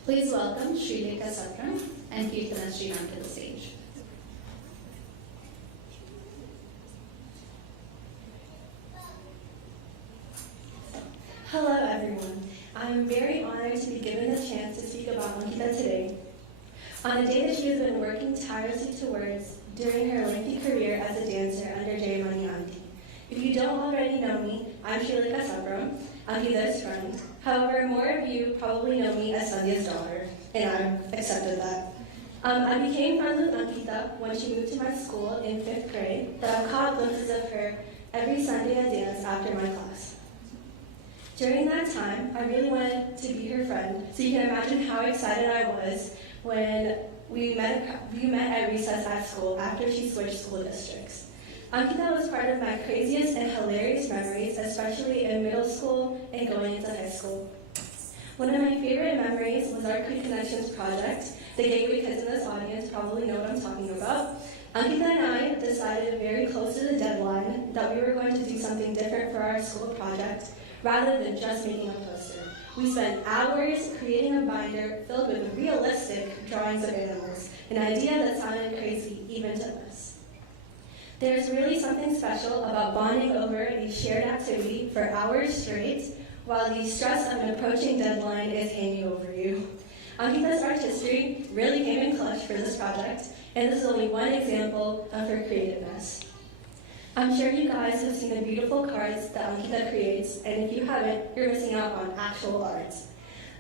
Please welcome Ankitha Sherigar and Ankitha Sherigar to the stage. Hello everyone. I'm very honored to be given the chance to speak about Ankitha today. On a day that she has been working tirelessly towards during her lengthy career as a dancer under Jaymani Auntie. If you don't already know me, I'm Ankitha Sherigar, Ankitha's friend. However, more of you probably know me as Sandhya's daughter, and I've accepted that. I became friends with Ankitha when she moved to my school in 5th grade, but I've caught glimpses of her every Sunday at dance after my class. During that time, I really wanted to be her friend, so you can imagine how excited I was when we met at recess at school after she switched school districts. Ankitha was part of my craziest and hilarious memories, especially in middle school and going into high school. One of my favorite memories was our Creek Connections project. The Gateway kids in this audience probably know what I'm talking about. Ankitha and I decided very close to the deadline that we were going to do something different for our school project rather than just making a poster. We spent hours creating a binder filled with realistic drawings of animals, an idea that sounded crazy even to us. There's really something special about bonding over a shared activity for hours straight while the stress of an approaching deadline is hanging over you. Ankitha's art history really came in clutch for this project, and this is only one example of her creativeness. I'm sure you guys have seen the beautiful cards that Ankitha creates, and if you haven't, you're missing out on actual art.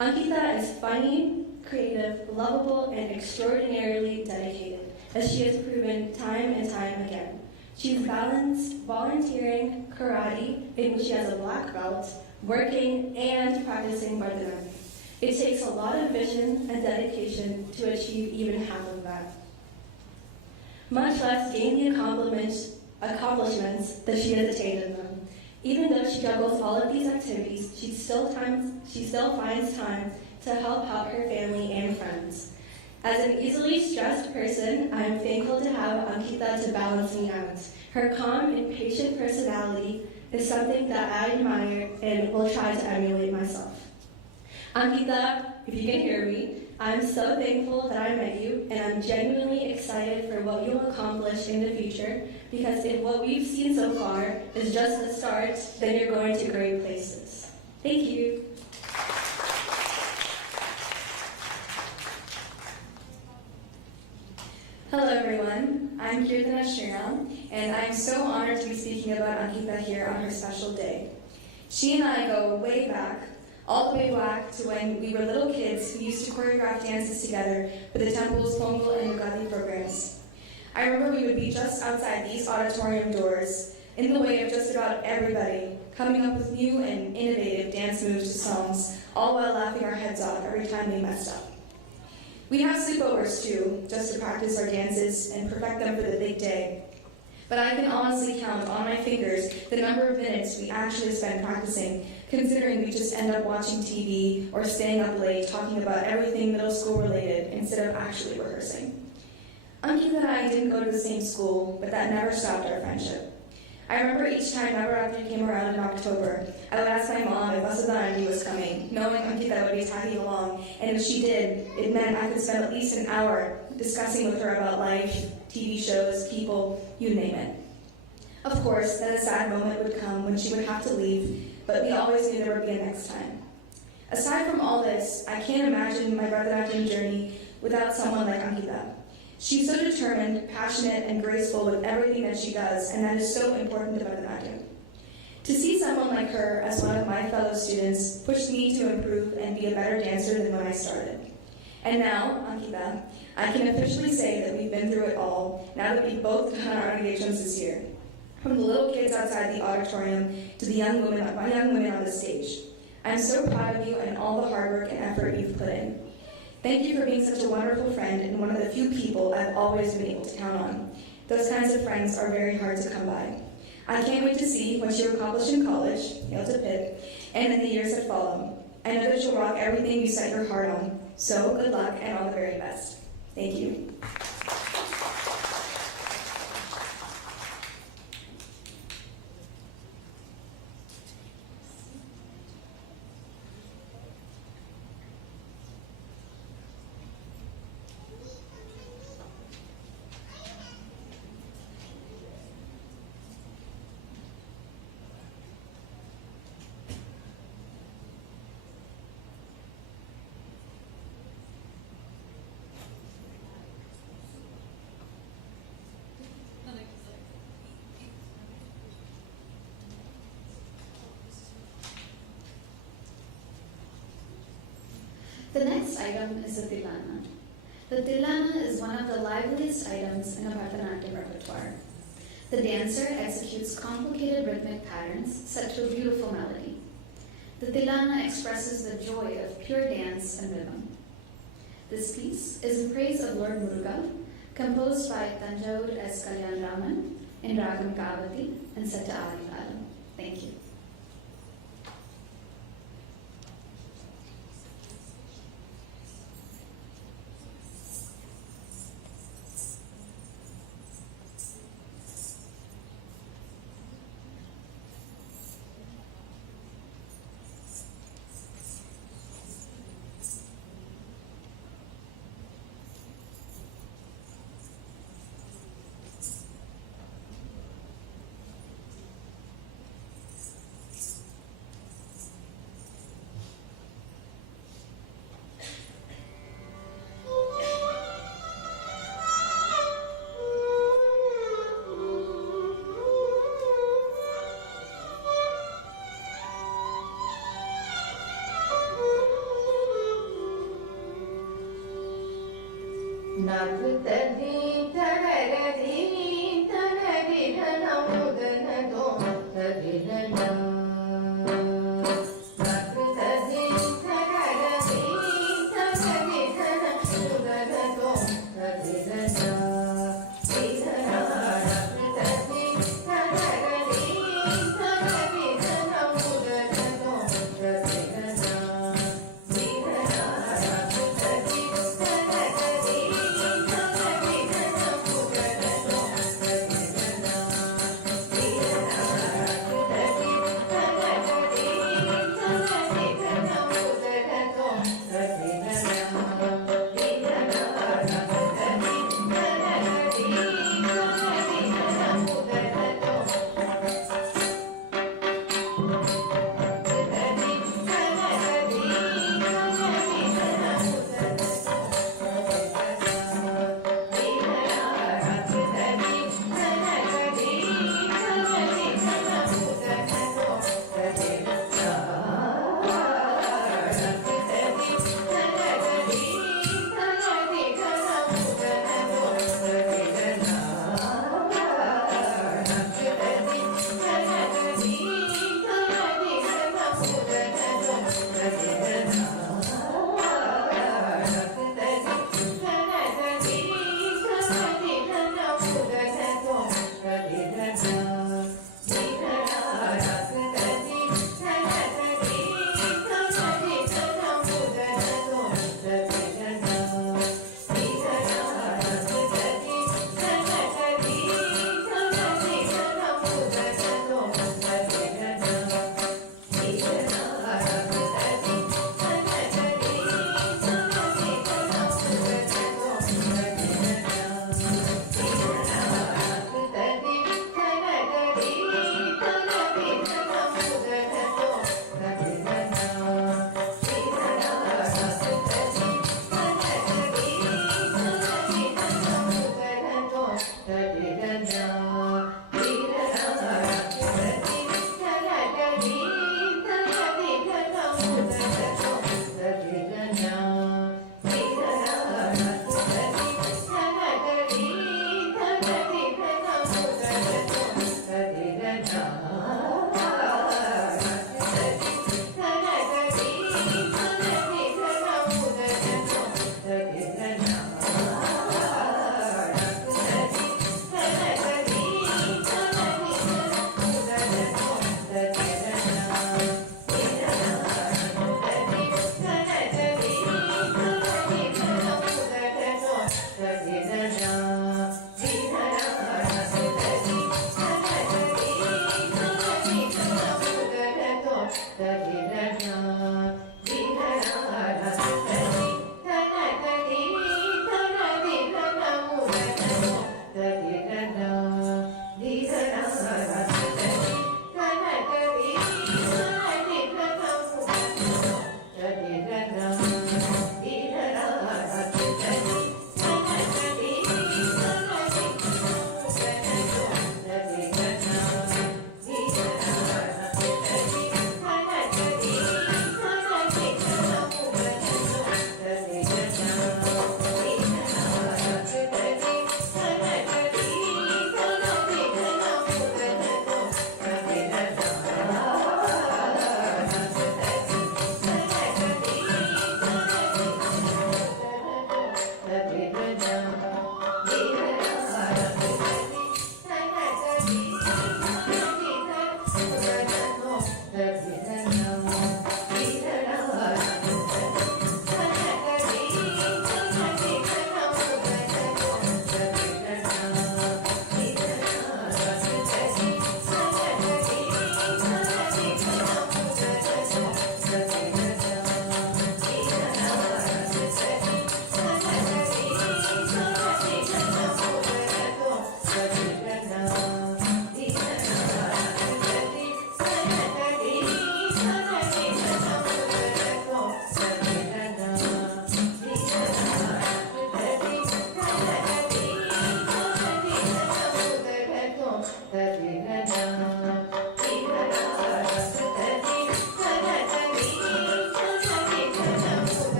Ankitha is funny, creative, lovable, and extraordinarily dedicated, as she has proven time and time again. She's balanced volunteering, karate, in which she has a black belt, working, and practicing Bharathanatyam. It takes a lot of vision and dedication to achieve even half of that. Much less gain the accomplishments that she has attained in them. Even though she juggles all of these activities, she still finds time to help out her family and friends. As an easily stressed person, I am thankful to have Ankitha to balance me out. Her calm and patient personality is something that I admire and will try to emulate myself. Ankitha, if you can hear me, I'm so thankful that I met you, and I'm genuinely excited for what you'll accomplish in the future, because if what we've seen so far is just the start, then you're going to great places. Thank you. Hello everyone, I'm Ankitha Sherigar, and I'm so honored to be speaking about Ankitha here on her special day. She and I go way back, all the way back to when we were little kids who used to choreograph dances together for the Temple's Pongal and Yugadi programs. I remember we would be just outside these auditorium doors, in the way of just about everybody, coming up with new and innovative dance moves to songs, all while laughing our heads off every time we messed up. We'd have sleepovers too, just to practice our dances and perfect them for the big day. But I can honestly count on my fingers the number of minutes we actually spent practicing, considering we just end up watching TV or staying up late talking about everything middle school related instead of actually rehearsing. Ankitha and I didn't go to the same school, but that never stopped our friendship. I remember each time Navaratri came around in October, I would ask my mom if Bharathanatyam was coming, knowing Ankitha would be tagging along, and if she did, it meant I could spend at least an hour discussing with her about life, TV shows, people, you name it. Of course, then a sad moment would come when she would have to leave, but we always knew there would be a next time. Aside from all this, I can't imagine my Bharathanatyam journey without someone like Ankitha. She's so determined, passionate, and graceful with everything that she does, and that is so important to Bharathanatyam. To see someone like her as one of my fellow students pushed me to improve and be a better dancer than when I started. And now, Ankitha, I can officially say that we've been through it all, now that we've both done our engagements this year. From the little kids outside the auditorium to the young women on the stage. I'm so proud of you and all the hard work and effort you've put in. Thank you for being such a wonderful friend and one of the few people I've always been able to count on. Those kinds of friends are very hard to come by. I can't wait to see what you accomplish in college, Yale to Pitt, and in the years that follow. I know that you'll rock everything you set your heart on. So good luck and all the very best. Thank you. The next item is the Tilana. The Tilana is one of the liveliest items in a Bharatanatyam repertoire. The dancer executes complicated rhythmic patterns set to a beautiful melody. The Tilana expresses the joy of pure dance and rhythm. This piece is in praise of Lord Muruga, composed by Tanjore S. Kalyan Raman in Ragam Kavati and set to Adi Kalam. Thank you.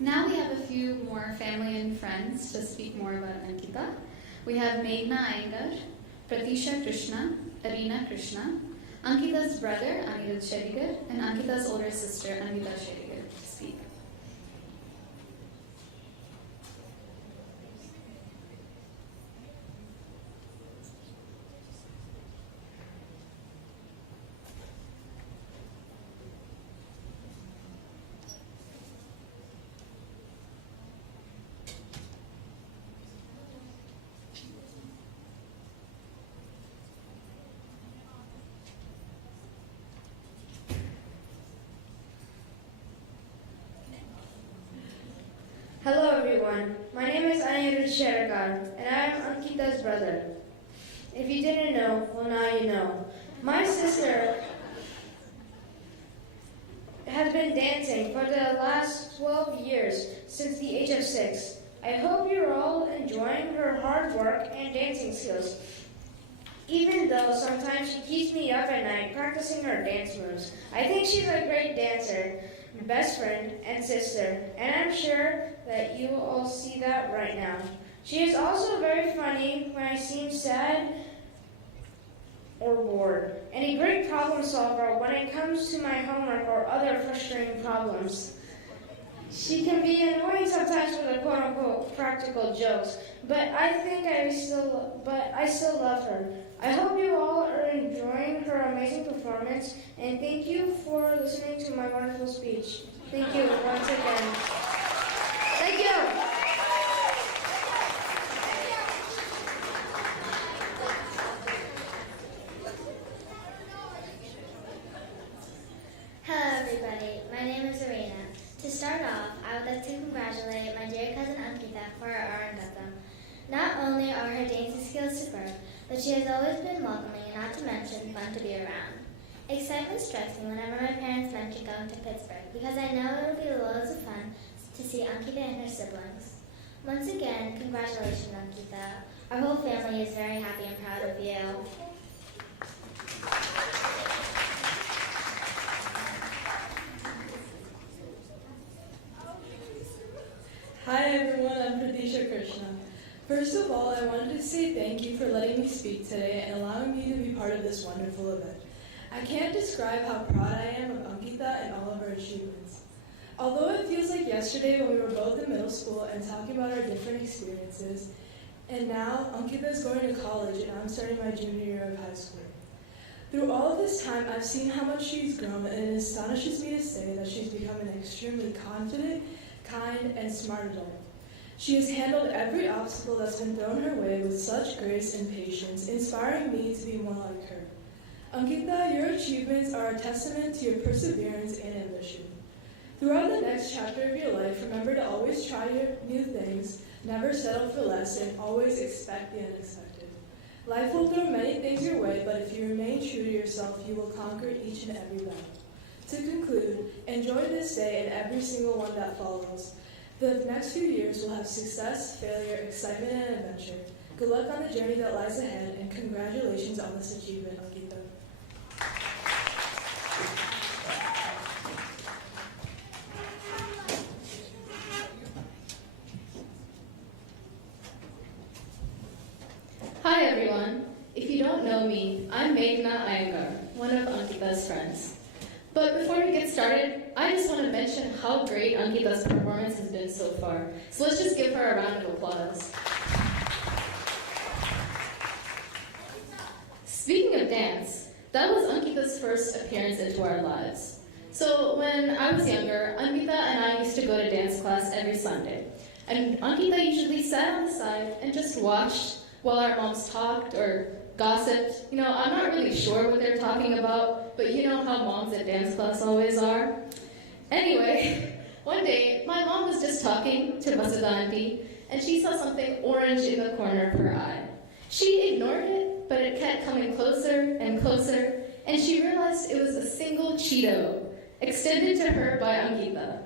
Now we have a few more family and friends to speak more about Ankitha. We have Meghna Iyengar, Pratisha Krishna, Arina Krishna, Ankitha's brother Ankitha Sherigar, and Ankitha's older sister Ankitha Sherigar to speak. everyone. My name is Ankitha Sherigar, and I am Ankitha's brother. If you didn't know, well now you know. My sister has been dancing for the last 12 years, since the age of 6. I hope you're all enjoying her hard work and dancing skills. Even though sometimes she keeps me up at night practicing her dance moves. I think she's a great dancer, best friend, and sister, and I'm sure that you will all see that right now. She is also very funny when I seem sad or bored, and a great problem solver when it comes to my homework or other frustrating problems. She can be annoying sometimes with the quote-unquote practical jokes, but I still love her. I hope you all are enjoying her amazing performance, and thank you for listening to my wonderful speech. Thank you once again. Thank you. Hello everybody, my name is Arena. To start off, I would like to congratulate my dear cousin Ankitha for her Arangetram. Not only are her dancing skills superb, but she has always been welcoming and not to mention fun to be around. Excitement strikes me whenever my parents mention going to Pittsburgh because I know it will be loads of fun to see Ankitha and her siblings. Once again, congratulations Ankitha. Our whole family is very happy and proud of you. Hi everyone, I'm Pradisha Krishna. First of all, I wanted to say thank you for letting me speak today and allowing me to be part of this wonderful event. I can't describe how proud I am of Ankitha and all of her achievements. Although it feels like yesterday when we were both in middle school and talking about our different experiences, and now Ankitha is going to college and I'm starting my junior year of high school. Through all of this time, I've seen how much she's grown, and it astonishes me to say that she's become an extremely confident, kind, and smart adult. She has handled every obstacle that's been thrown her way with such grace and patience, inspiring me to be more like her. Ankitha, your achievements are a testament to your perseverance and ambition. Throughout the next chapter of your life, remember to always try new things, never settle for less, and always expect the unexpected. Life will throw many things your way, but if you remain true to yourself, you will conquer each and every battle. To conclude, enjoy this day and every single one that follows. The next few years will have success, failure, excitement, and adventure. Good luck on the journey that lies ahead, and congratulations on this achievement, Ankitha. Hi everyone. If you don't know me, I'm Meghna Iyengar, one of Ankitha's friends. But before we get started, I just want to mention how great Ankitha's performance has been so far. So let's just give her a round of applause. Speaking of dance, that was Ankitha's first appearance into our lives. So when I was younger, Ankitha and I used to go to dance class every Sunday. And Ankitha usually sat on the side and just watched while our moms talked or gossiped. You know, I'm not really sure what they're talking about, but you know how moms at dance class always are. Anyway, one day, my mom was just talking to Bharathanatyam, and she saw something orange in the corner of her eye. She ignored it, but it kept coming closer and closer, and she realized it was a single Cheeto, extended to her by Ankitha.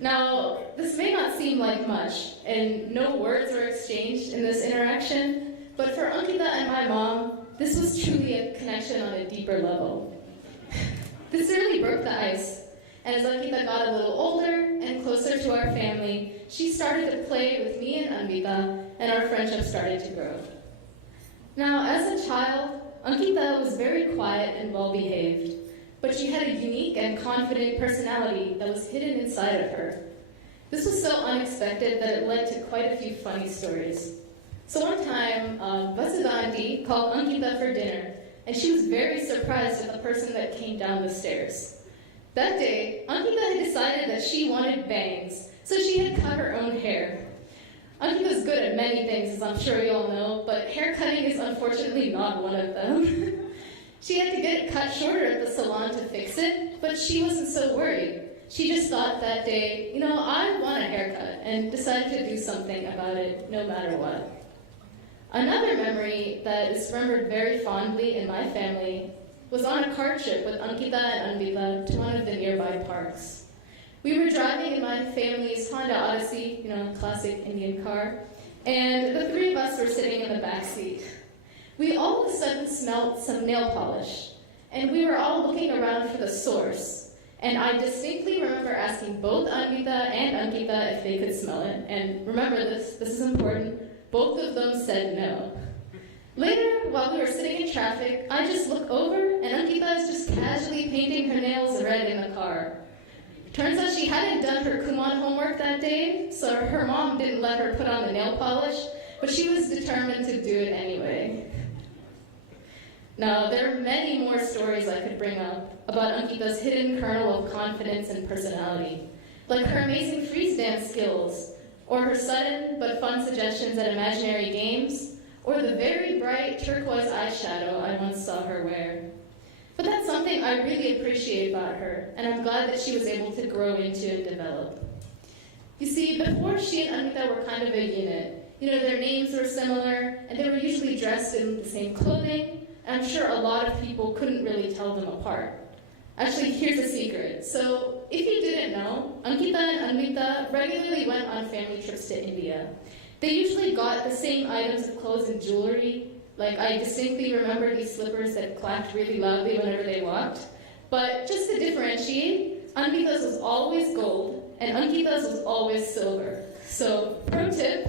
Now, this may not seem like much, and no words were exchanged in this interaction, but for Ankitha and my mom, this was truly a connection on a deeper level. This really broke the ice, and as Ankitha got a little older and closer to our family, she started to play with me and Ankitha, and our friendship started to grow. Now, as a child, Ankitha was very quiet and well-behaved, but she had a unique and confident personality that was hidden inside of her. This was so unexpected that it led to quite a few funny stories. So one time, Bharathanatyam called Ankitha for dinner, and she was very surprised at the person that came down the stairs. That day, Ankitha had decided that she wanted bangs, so she had cut her own hair. Ankitha's good at many things, as I'm sure you all know, but hair cutting is unfortunately not one of them. She had to get it cut shorter at the salon to fix it, but she wasn't so worried. she just thought that day, I want a haircut, and decided to do something about it no matter what. Another memory that is remembered very fondly in my family was on a car trip with Ankitha and Anvita to one of the nearby parks. We were driving in my family's Honda Odyssey, classic Indian car, and the three of us were sitting in the back seat. We all of a sudden smelled some nail polish, and we were all looking around for the source. And I distinctly remember asking both Anvita and Ankitha if they could smell it. And remember this is important, both of them said no. Later, while we were sitting in traffic, I just look over, and Ankitha is just casually painting her nails red in the car. Turns out she hadn't done her Kumon homework that day, so her mom didn't let her put on the nail polish, but she was determined to do it anyway. Now, there are many more stories I could bring up about Ankitha's hidden kernel of confidence and personality, like her amazing freeze dance skills, or her sudden but fun suggestions at imaginary games, or the very bright turquoise eyeshadow I once saw her wear. But that's something I really appreciate about her, and I'm glad that she was able to grow into and develop. You see, before she and Ankitha were kind of a unit. Their names were similar, and they were usually dressed in the same clothing, and I'm sure a lot of people couldn't really tell them apart. Actually, here's a secret. So, if you didn't know, Ankitha and Anvita regularly went on family trips to India. They usually got the same items of clothes and jewelry. Like, I distinctly remember these slippers that clacked really loudly whenever they walked. But just to differentiate, Anvita's was always gold, and Ankitha's was always silver. So, pro tip,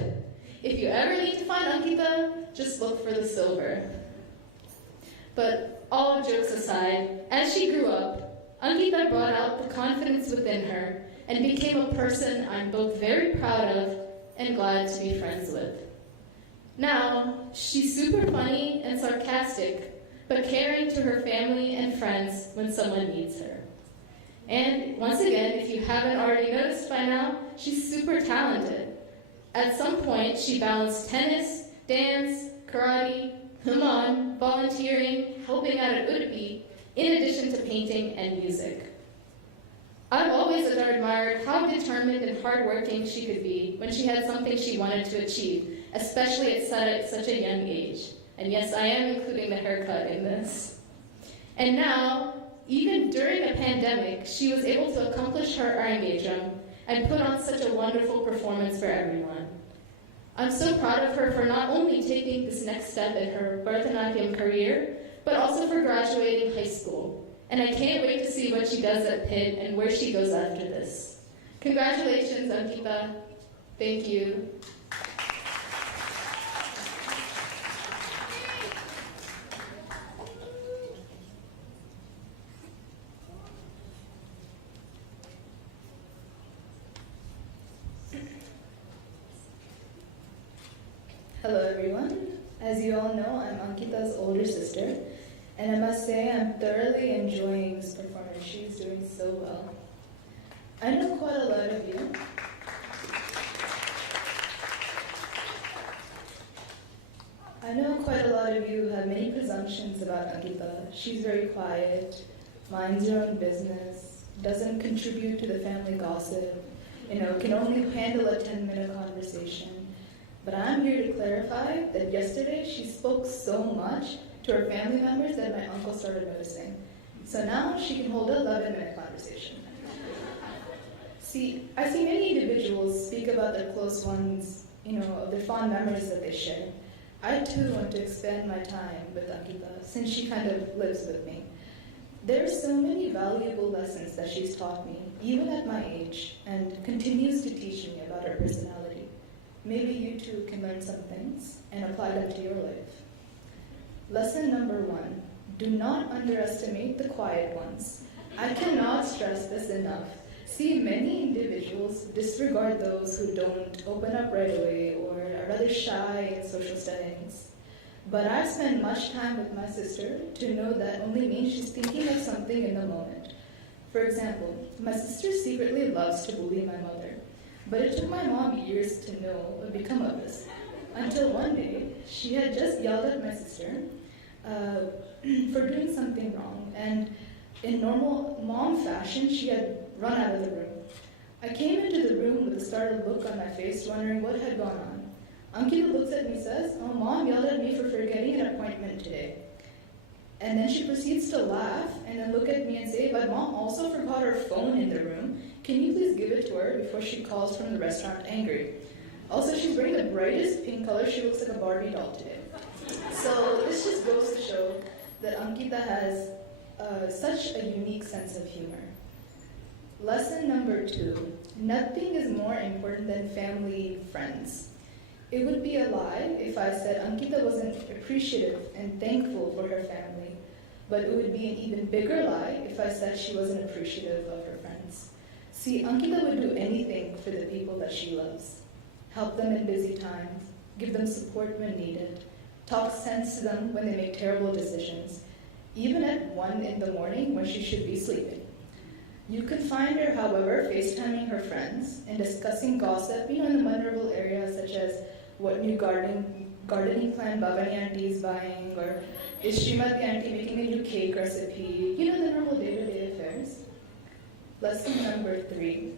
if you ever need to find Ankitha, just look for the silver. But all jokes aside, as she grew up, Ankitha brought out the confidence within her and became a person I'm both very proud of and glad to be friends with. Now, she's super funny and sarcastic, but caring to her family and friends when someone needs her. And once again, if you haven't already noticed by now, she's super talented. At some point, she balanced tennis, dance, karate, Kumon, volunteering, helping out at Udupi, in addition to painting and music. I've always admired how determined and hardworking she could be when she had something she wanted to achieve, especially at such a young age. And yes, I am including the haircut in this. And now, even during a pandemic, she was able to accomplish her Arangetram and put on such a wonderful performance for everyone. I'm so proud of her for not only taking this next step in her Bharathanatyam career, but also for graduating high school. And I can't wait to see what she does at Pitt and where she goes after this. Congratulations, Ankitha. Thank you. Hello everyone. As you all know, I'm Ankitha's older sister, and I must say I'm thoroughly enjoying this performance. She's doing so well. I know quite a lot of you. Have many presumptions about Ankitha. She's very quiet, minds her own business, doesn't contribute to the family gossip, can only handle a 10-minute conversation. But I'm here to clarify that yesterday she spoke so much to her family members that my uncle started noticing. So now she can hold a 11-minute conversation. I see many individuals speak about their close ones, of their fond memories that they share. I too want to expand my time with Ankitha, since she kind of lives with me. There are so many valuable lessons that she's taught me, even at my age, and continues to teach me about her personality. Maybe you too can learn some things and apply them to your life. Lesson number 1, do not underestimate the quiet ones. I cannot stress this enough. See, many individuals disregard those who don't open up right away or are rather shy in social settings. But I've spent much time with my sister to know that only means she's thinking of something in the moment. For example, my sister secretly loves to bully my mother, but it took my mom years to know what would become of this. Until one day, she had just yelled at my sister for doing something wrong, and in normal mom fashion, she had run out of the room. I came into the room with a startled look on my face, wondering what had gone on. Ankitha looks at me and says, "Oh, Mom yelled at me for forgetting an appointment today." And then she proceeds to laugh and then look at me and say, "But Mom also forgot her phone in the room. Can you please give it to her before she calls from the restaurant angry? Also, she's wearing the brightest pink color. She looks like a Barbie doll today." So this just goes to show that Ankitha has such a unique sense of humor. Lesson number 2, nothing is more important than family and friends. It would be a lie if I said Ankitha wasn't appreciative and thankful for her family, but it would be an even bigger lie if I said she wasn't appreciative of her friends. See, Ankitha would do anything for the people that she loves. Help them in busy times, give them support when needed, talk sense to them when they make terrible decisions, even at 1 in the morning when she should be sleeping. You could find her, however, FaceTiming her friends and discussing gossip, in the vulnerable areas such as what new gardening plant Bhavani auntie is buying, or is Srimati auntie making a new cake recipe, the normal day-to-day affairs. Lesson number 3,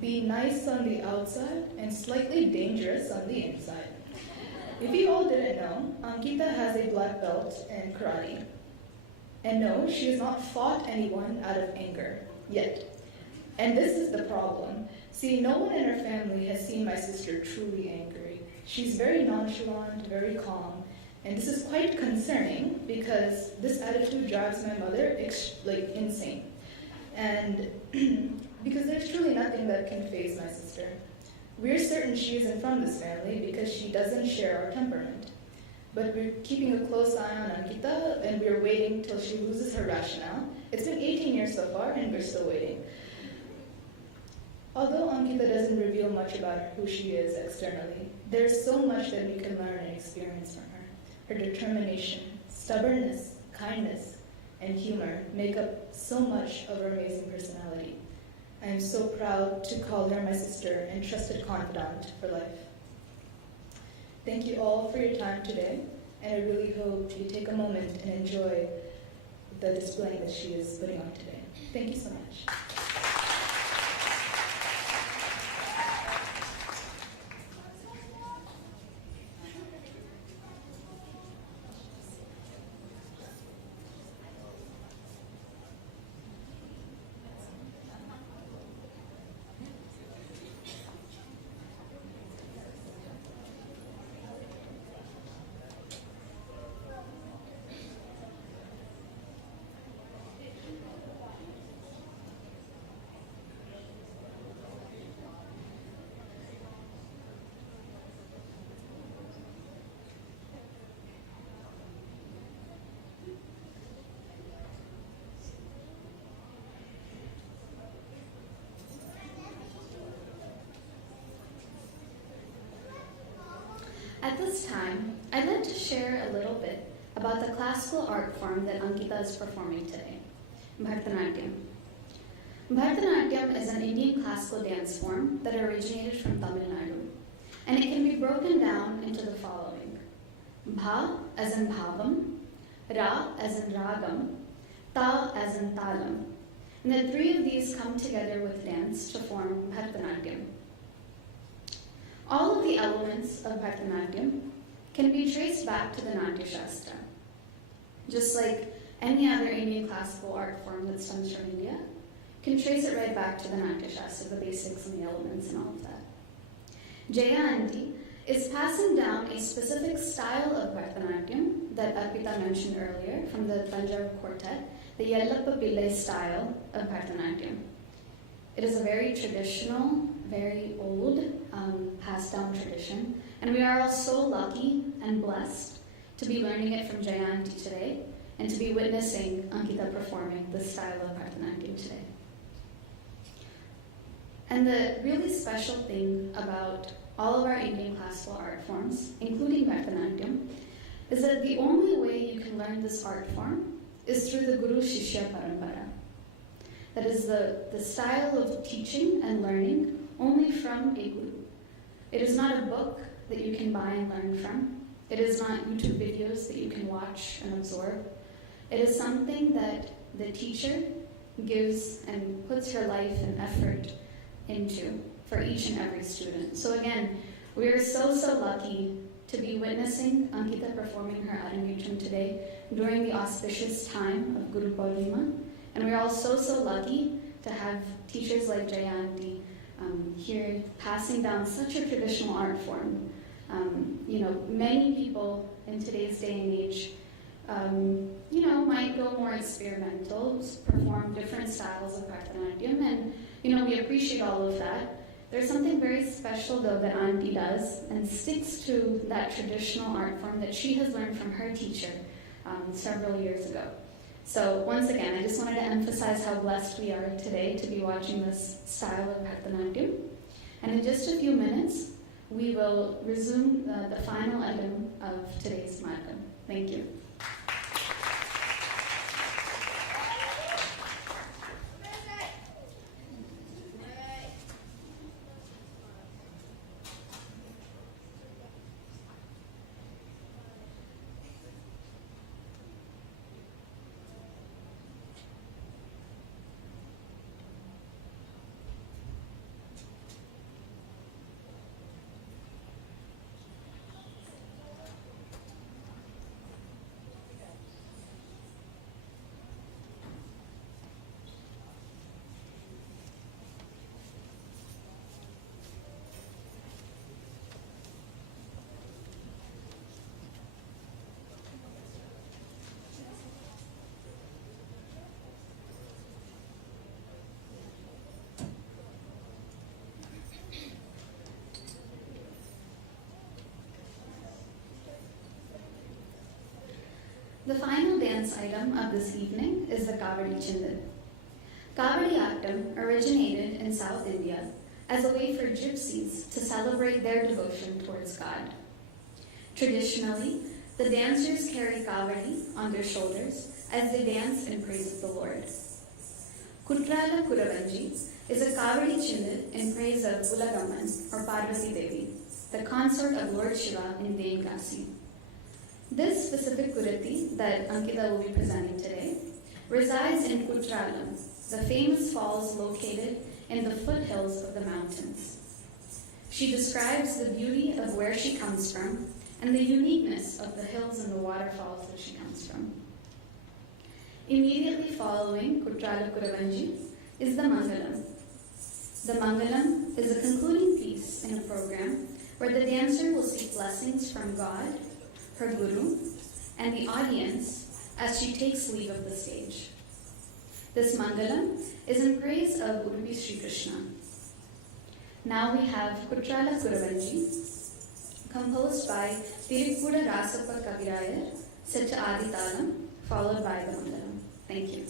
be nice on the outside and slightly dangerous on the inside. If you all didn't know, Ankitha has a black belt in karate. And no, she has not fought anyone out of anger, yet. And this is the problem. See, no one in her family has seen my sister truly angry. She's very nonchalant, very calm, and this is quite concerning because this attitude drives my mother insane. And because there's truly nothing that can faze my sister. We're certain she isn't from this family because she doesn't share our temperament. But we're keeping a close eye on Ankitha, and we're waiting till she loses her rationale. It's been 18 years so far, and we're still waiting. Although Ankitha doesn't reveal much about who she is externally, there's so much that we can learn and experience from her. Her determination, stubbornness, kindness, and humor make up so much of her amazing personality. I am so proud to call her my sister and trusted confidant for life. Thank you all for your time today, and I really hope you take a moment and enjoy the display that she is putting on today. Thank you so much. At this time, I'd like to share a little bit about the classical art form that Ankitha is performing today, Bharathanatyam. Bharathanatyam is an Indian classical dance form that originated from Tamil Nadu, and it can be broken down into the following. Bha as in bhavam, Ra as in ragam, Ta as in talam. And the 3 of these come together with dance to form Bharathanatyam. All of the elements of Bharathanatyam can be traced back to the Natya Shastra. Just like any other Indian classical art form that stems from India, can trace it right back to the Natya Shastra, the basics and the elements and all of that. Jaya Aunty is passing down a specific style of Bharathanatyam that Arpita mentioned earlier from the Tanjore Quartet, the Yellappa Pillai style of Bharathanatyam. It is a very traditional, very old, passed down tradition, and we are all so lucky and blessed to be learning it from Jaya Aunty today and to be witnessing Ankitha performing this style of Bharathanatyam today. And the really special thing about all of our Indian classical art forms, including Bharathanatyam, is that the only way you can learn this art form is through the Guru Shishya Parampara. That is the style of teaching and learning only from a guru. It is not a book that you can buy and learn from. It is not YouTube videos that you can watch and absorb. It is something that the teacher gives and puts her life and effort into for each and every student. So again, we are so lucky to be witnessing Ankitha performing her Arangetram today during the auspicious time of Guru Purnima. And we're all so lucky to have teachers like Jayanti here passing down such a traditional art form. Many people in today's day and age, might go more experimental, perform different styles of Bharathanatyam, and, we appreciate all of that. There's something very special, though, that Auntie does and sticks to that traditional art form that she has learned from her teacher several years ago. So once again, I just wanted to emphasize how blessed we are today to be watching this style of Bharathanatyam. And in just a few minutes, we will resume the final item of today's Madham. Thank you. The final dance item of this evening is the Kavadi Chindal. Kavadiyattam originated in South India as a way for gypsies to celebrate their devotion towards God. Traditionally, the dancers carry Kavadi on their shoulders as they dance in praise of the Lord. Kutrala Kuravanji is a Kavadi Chindal in praise of Ulagamman or Parvati Devi, the consort of Lord Shiva in Devgasi. This specific Kurati that Ankitha will be presenting today resides in Kutralam, the famous falls located in the foothills of the mountains. She describes the beauty of where she comes from and the uniqueness of the hills and the waterfalls that she comes from. Immediately following Kutrala Kuravanji is the Mangalam. The Mangalam is a concluding piece in a program where the dancer will seek blessings from God, her guru, and the audience as she takes leave of the stage. This Mangalam is in praise of Udupi Sri Krishna. Now we have Kutrala Kuravanji, composed by Tirukkuda Rasappa Kavirayar, set to Adi Talam, followed by the Mangalam. Thank you.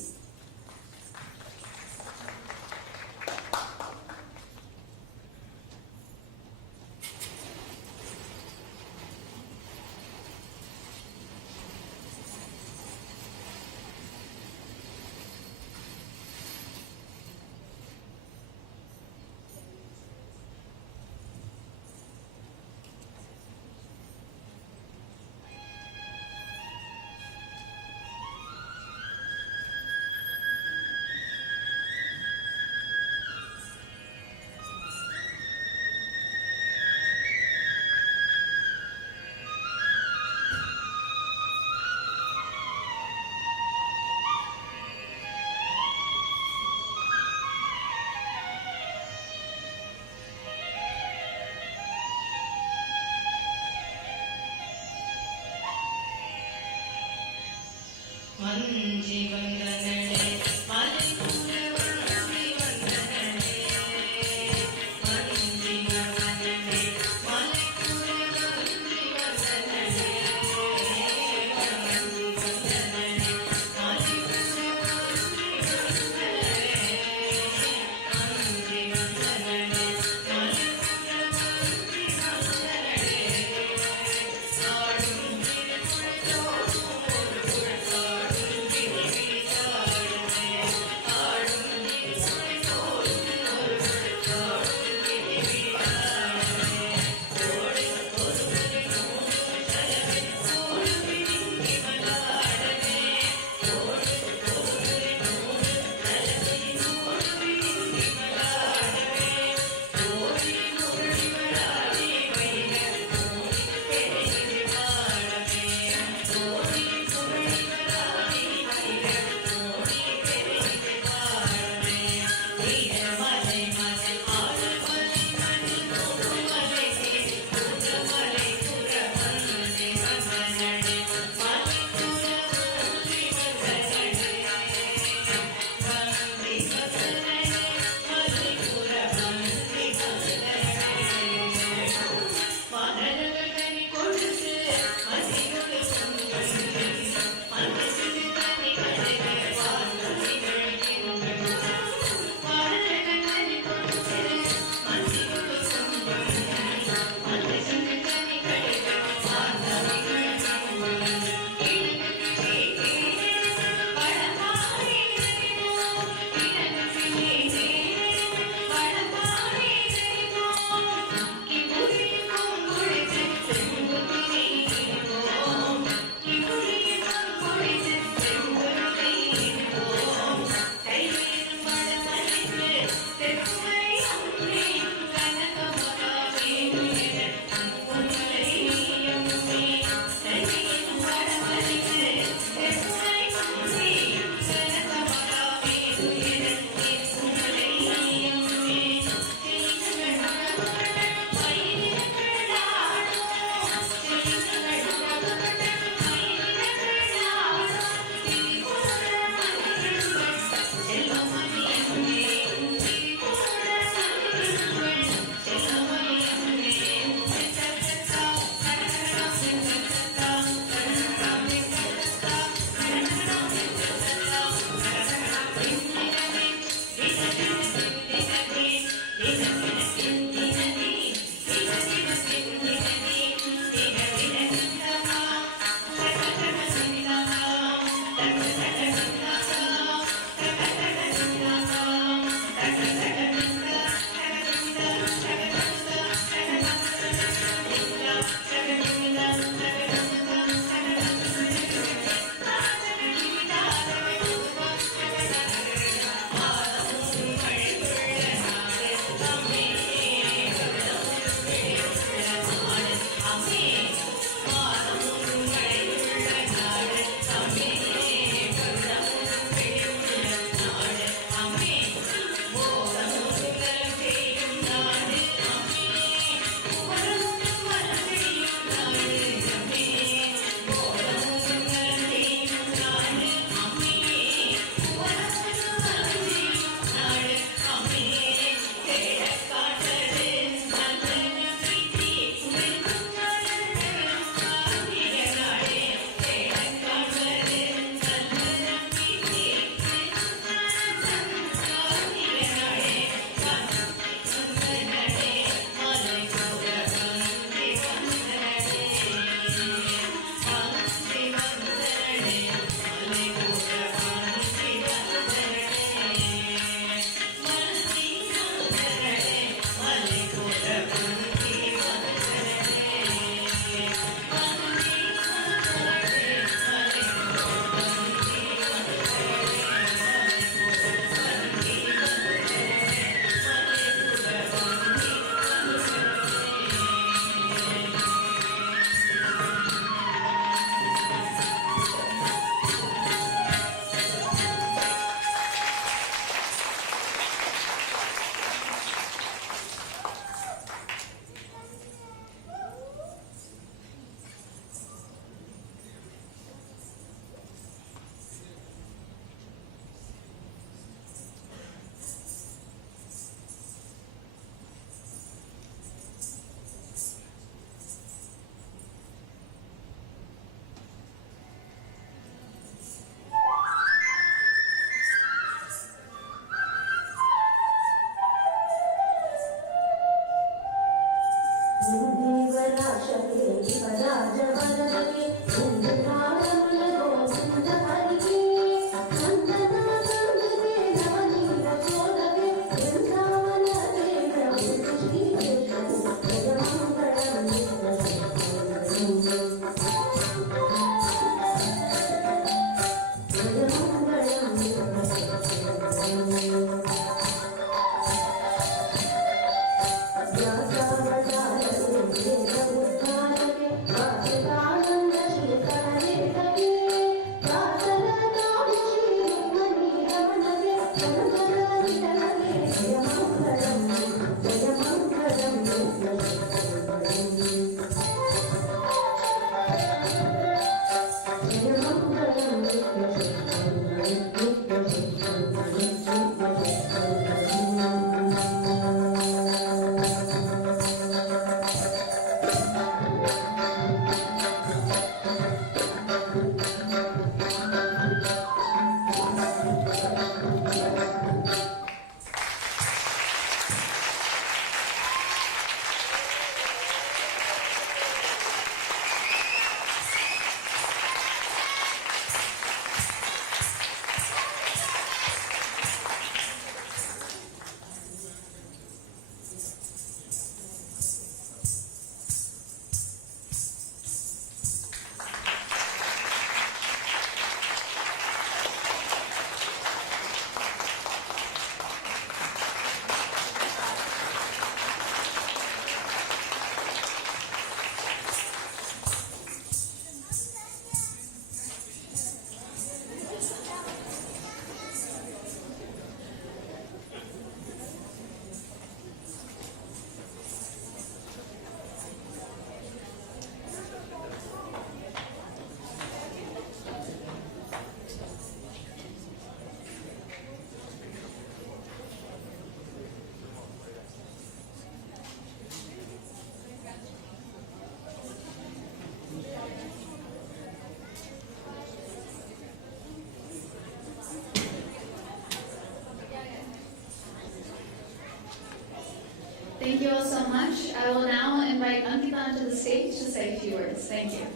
Thank you all so much. I will now invite Ankitha onto the stage to say a few words. Thank you.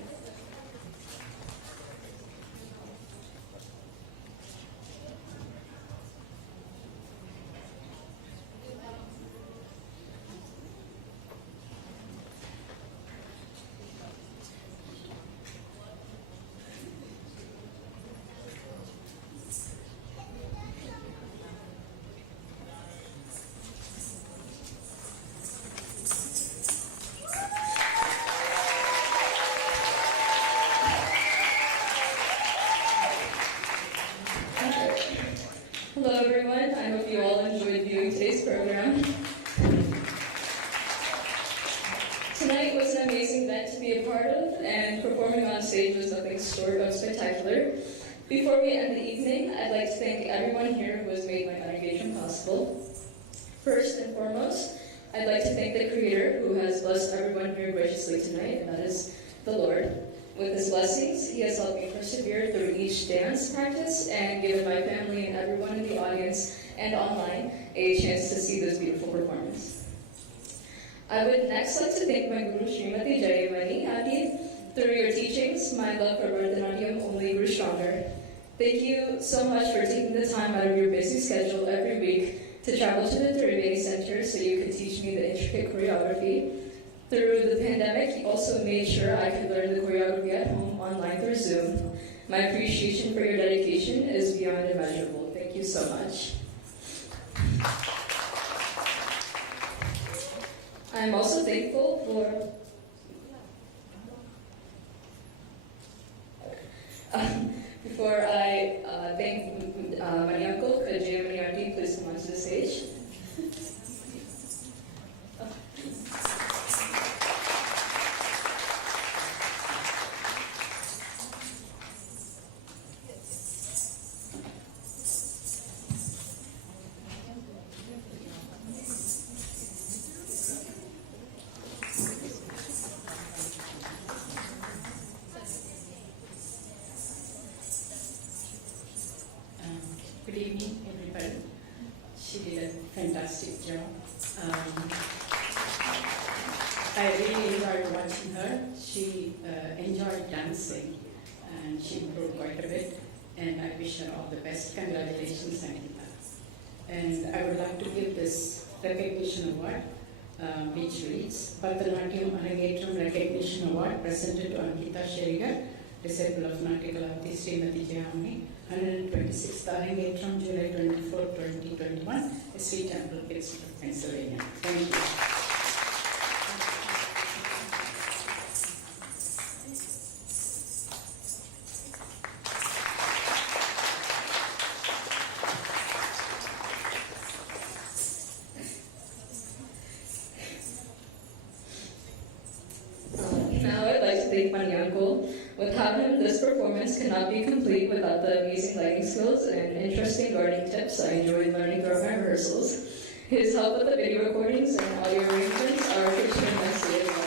Hello everyone, I hope you all enjoyed viewing today's program. Tonight was an amazing event to be a part of, and performing on stage was nothing short of spectacular. Before we end the evening, I'd like to thank everyone here who has made my Arangetram possible. First and foremost, I'd like to thank the Creator who has blessed everyone here graciously tonight, and that is the Lord. With His blessings, He has helped me persevere through each dance practice and given my family and everyone in the audience and online a chance to see this beautiful performance. I would next like to thank my Guru Srimati Jayamani Adi. Through your teachings, my love for Bharathanatyam only grew stronger. Thank you so much for taking the time out of your busy schedule every week to travel to the Triveni Center so you could teach me the intricate choreography. Through the pandemic, you also made sure I could learn the choreography at home online through Zoom. My appreciation for your dedication is beyond immeasurable. Thank you so much. I'm also thankful for before I thank my uncle, could Jay and Auntie please come onto the stage? Good evening, everybody. She did a fantastic job. I really enjoyed watching her. She enjoyed dancing and she improved quite a bit. And I wish her all the best. Congratulations, Ankitha. And I would like to give this recognition award, which reads Bharathanatyam Arangetram Recognition Award presented to Ankitha Sherigar, disciple of Natyakala Srimati Jayamani, 126th Arangetram, July 24, 2021, SV Temple Pittsburgh, Pennsylvania. Thank you. Now I'd like to thank my uncle. Without him, this performance could not be complete without the amazing lighting skills and interesting gardening tips I enjoyed learning throughout my rehearsals. His help with the video recordings and audio arrangements are appreciated immensely as well.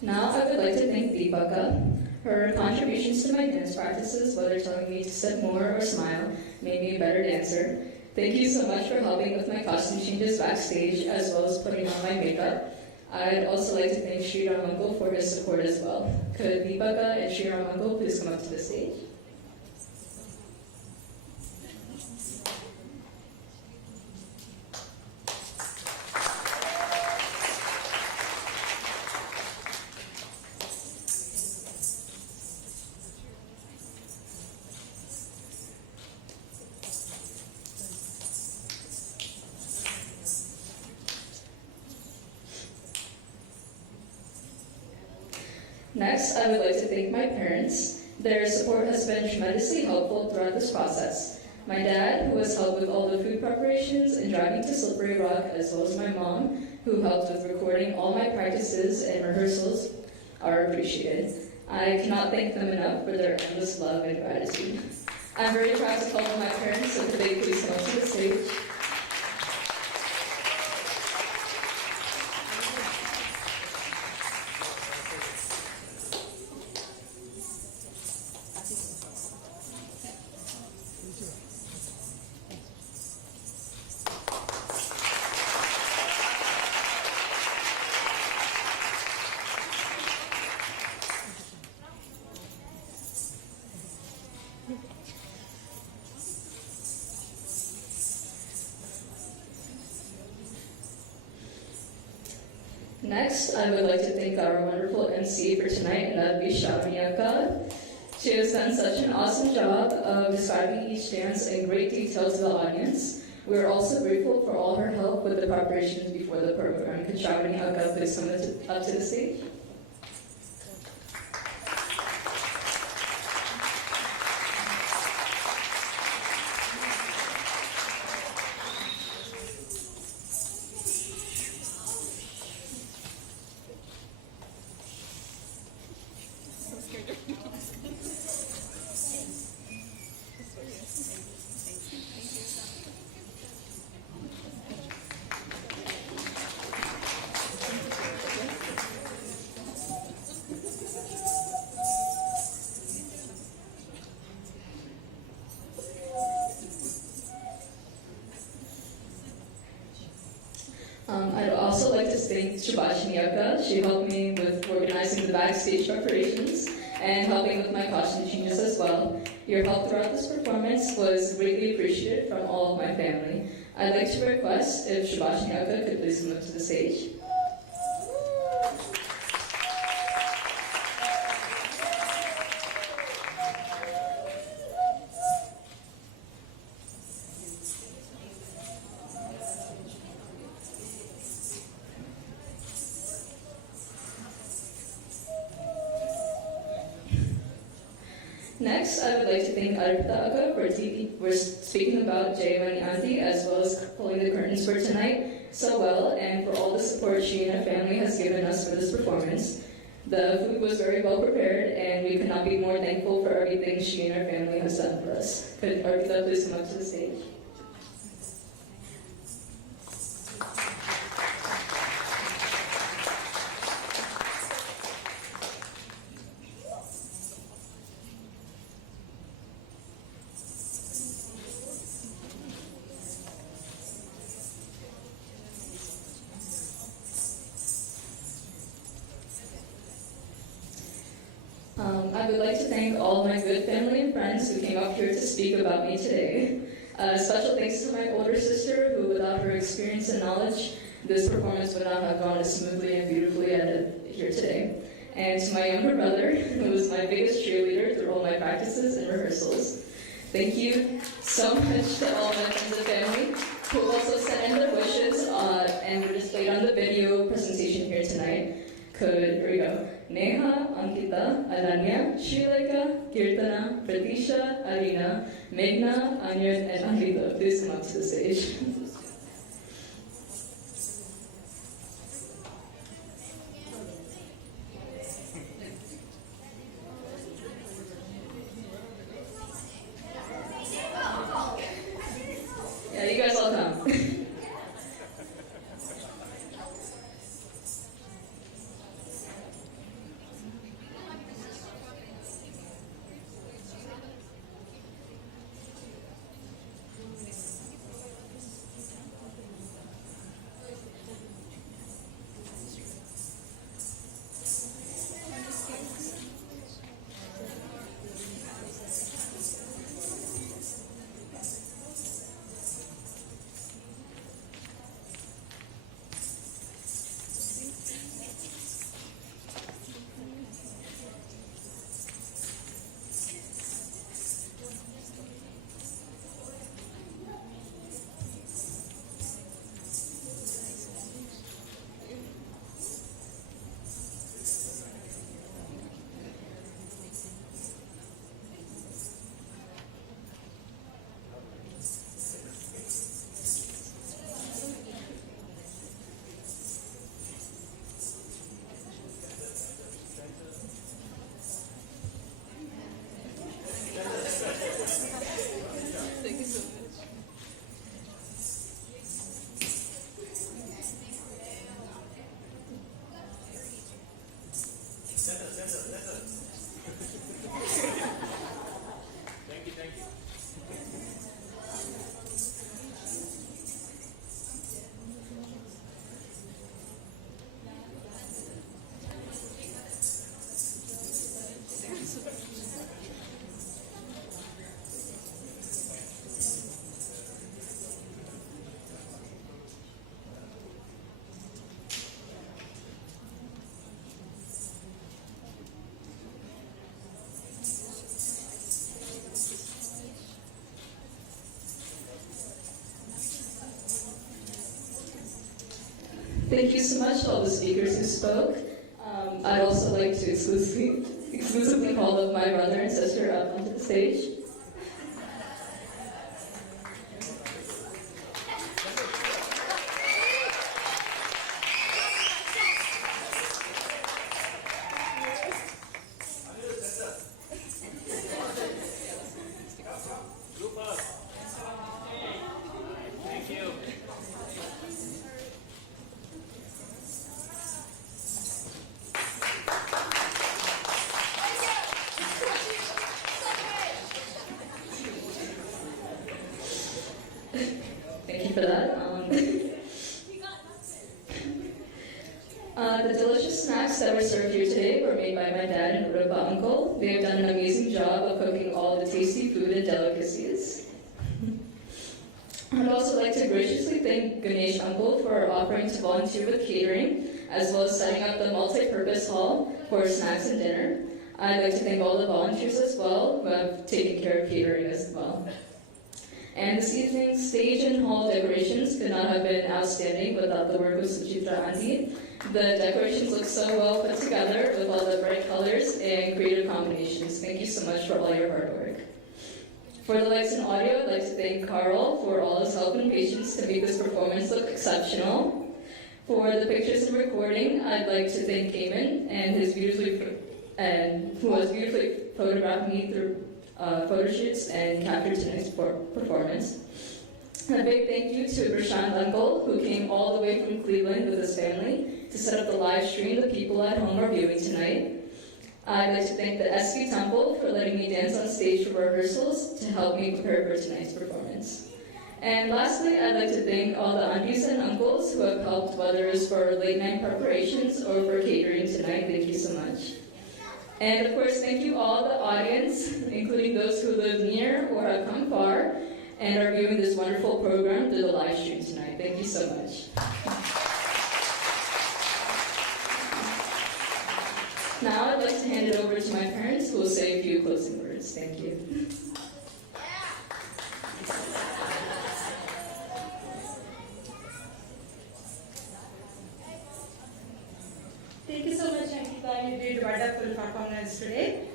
Now I would like to thank Deepaka. Her contributions to my dance practices, whether telling me to sit more or smile, made me a better dancer. Thank you so much for helping with my costume changes backstage, as well as putting on my makeup. I'd also like to thank Sriram Uncle for his support as well. Could Deepaka and Sriram Uncle please come up to the stage? Next, I would like to thank my parents. Their support has been tremendously helpful throughout this process. My dad, who has helped with all the food preparations and driving to Slippery Rock, as well as my mom, who helped with recording all my practices and rehearsals, are appreciated. I cannot thank them enough for their endless love and gratitude. I'm very proud to call on my parents, so could they please come up to the stage? Next, I would like to thank our wonderful MC for tonight, and that would be Shavanyaka. She has done such an awesome job of describing each dance in great detail to the audience. We are also grateful for all her help with the preparations before the program. Could Shavanyaka please come up to the stage? I'd also like to thank Shubhashini. She helped me with organizing the backstage preparations and helping with my costume changes as well. Your help throughout this performance was greatly appreciated from all of my family. I'd like to request if Shubhashini could please come up to the stage. Next, I would like to thank Ankitha for speaking about Jayavani Auntie, as well as pulling the curtains for tonight so well, and for all the support she and her family has given us for this performance. The food was very well prepared, and we could not be more thankful for everything she and her family has done for us. Could Ankitha please come up to the stage? I would like to thank all my good family and friends who came up here to speak about me today. Special thanks to my older sister, who without her experience and knowledge, this performance would not have gone as smoothly and beautifully as it here today. And to my younger brother, who was my biggest cheerleader through all my practices and rehearsals. Thank you so much to all my friends and family who also sent in their wishes and were displayed on the video presentation here tonight. Here we go. Neha, Ankitha, Ananya, Srileka, Kirtana, Pratisha, Arina, Meghna, Anyan, and Ankitha. Please come up to the stage. Yeah, you guys all come. Thank you so much to all the speakers who spoke. I'd also like to exclusively call up my brother and sister up onto the stage. Thank you for that. The delicious snacks that were served here today were made by my dad and Urupa uncle. They have done an amazing job of cooking all the tasty food and delicacies. I'd also like to graciously thank Ganesh uncle for offering to volunteer with catering, as well as setting up the multi-purpose hall for snacks and dinner. I'd like to thank all the volunteers as well who have taken care of catering as well. And this evening's stage and hall decorations could not have been outstanding without the work of Suchitra Auntie. The decorations look so well put together with all the bright colors and creative combinations. Thank you so much for all your hard work. For the lights and audio, I'd like to thank Carl for all his help and patience to make this performance look exceptional. For the pictures and recording, I'd like to thank Cayman and who has beautifully photographed me through photo shoots and captured tonight's performance. A big thank you to Prashant Uncle, who came all the way from Cleveland with his family to set up the live stream the people at home are viewing tonight. I'd like to thank the SB Temple for letting me dance on stage for rehearsals to help me prepare for tonight's performance. And lastly, I'd like to thank all the aunties and uncles who have helped, whether it's for late night preparations or for catering tonight. Thank you so much. And of course, thank you all the audience, including those who live near or have come far and are viewing this wonderful program through the live stream tonight. Thank you so much. Now I'd like to hand it over to my parents who will say a few closing words. Thank you. Thank you so much, Ankitha. You did a wonderful performance today.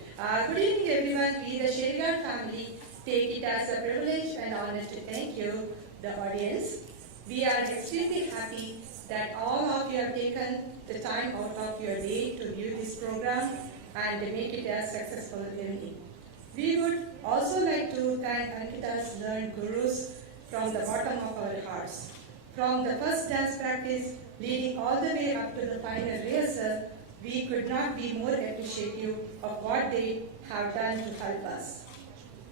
Good evening, everyone. We, the Sherigar family, take it as a privilege and honor to thank you, the audience. We are extremely happy that all of you have taken the time out of your day to view this program and make it a successful evening. We would also like to thank Ankitha's learned gurus from the bottom of our hearts. From the first dance practice leading all the way up to the final rehearsal, we could not be more appreciative of what they have done to help us.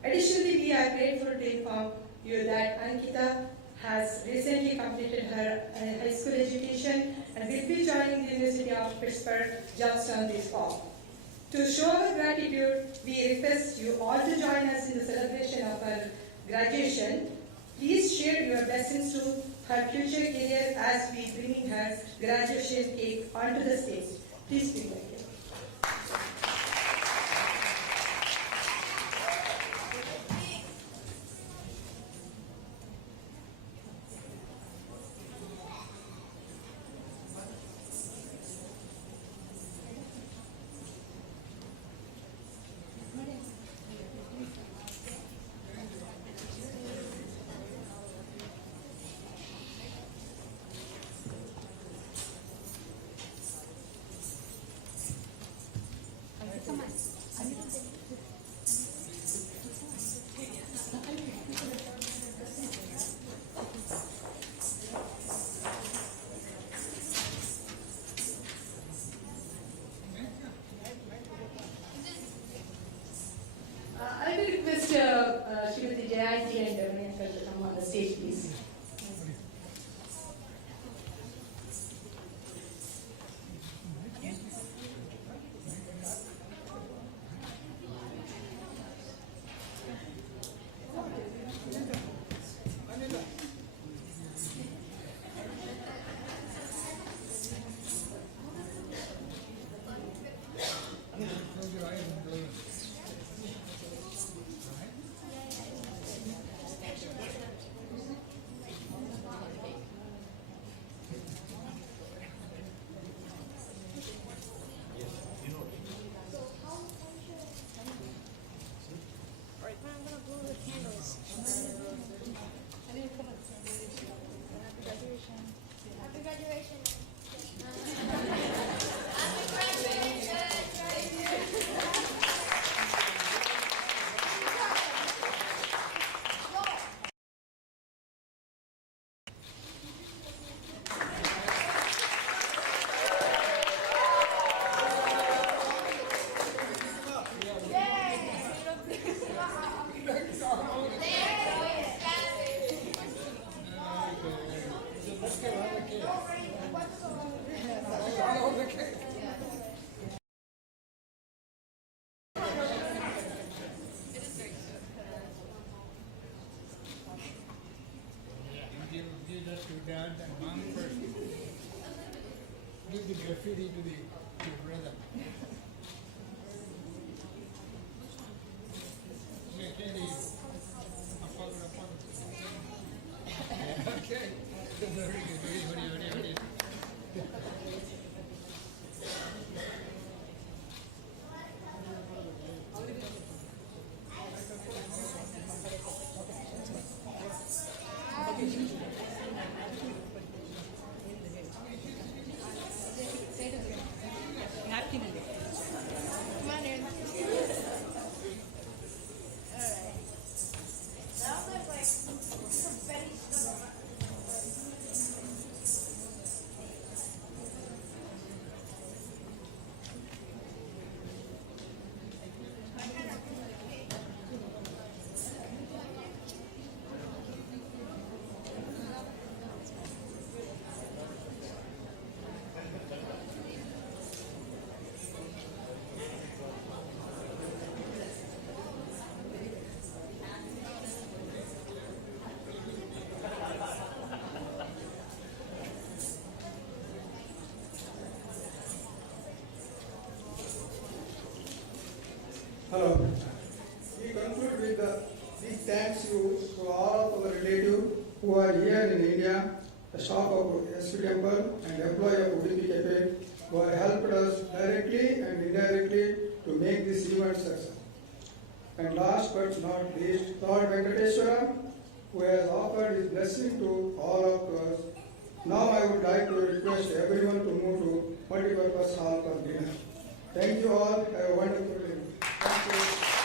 Additionally, we are grateful to inform you that Ankitha has recently completed her high school education and will be joining the University of Pittsburgh Johnstown this fall. To show our gratitude, we request you all to join us in the celebration of her graduation. Please share your blessings to her future career as we bring her graduation cake onto the stage. Please be welcome. I will request Srimati Jayanti and Bharathanatyam to come on the stage, please. to dad and mom first. Give the graffiti to your brother. Okay. Very good. Very. Hello. We conclude with the big thanks you to all of our relatives who are here in India, the staff of SP Temple and employee of Udupi Cafe who have helped us directly and indirectly to make this event success. And last but not least, Lord Venkateshwara, who has offered his blessing to all of us. Now I would like to request everyone to move to multipurpose hall for dinner. Thank you all. Have a wonderful day. Thank you.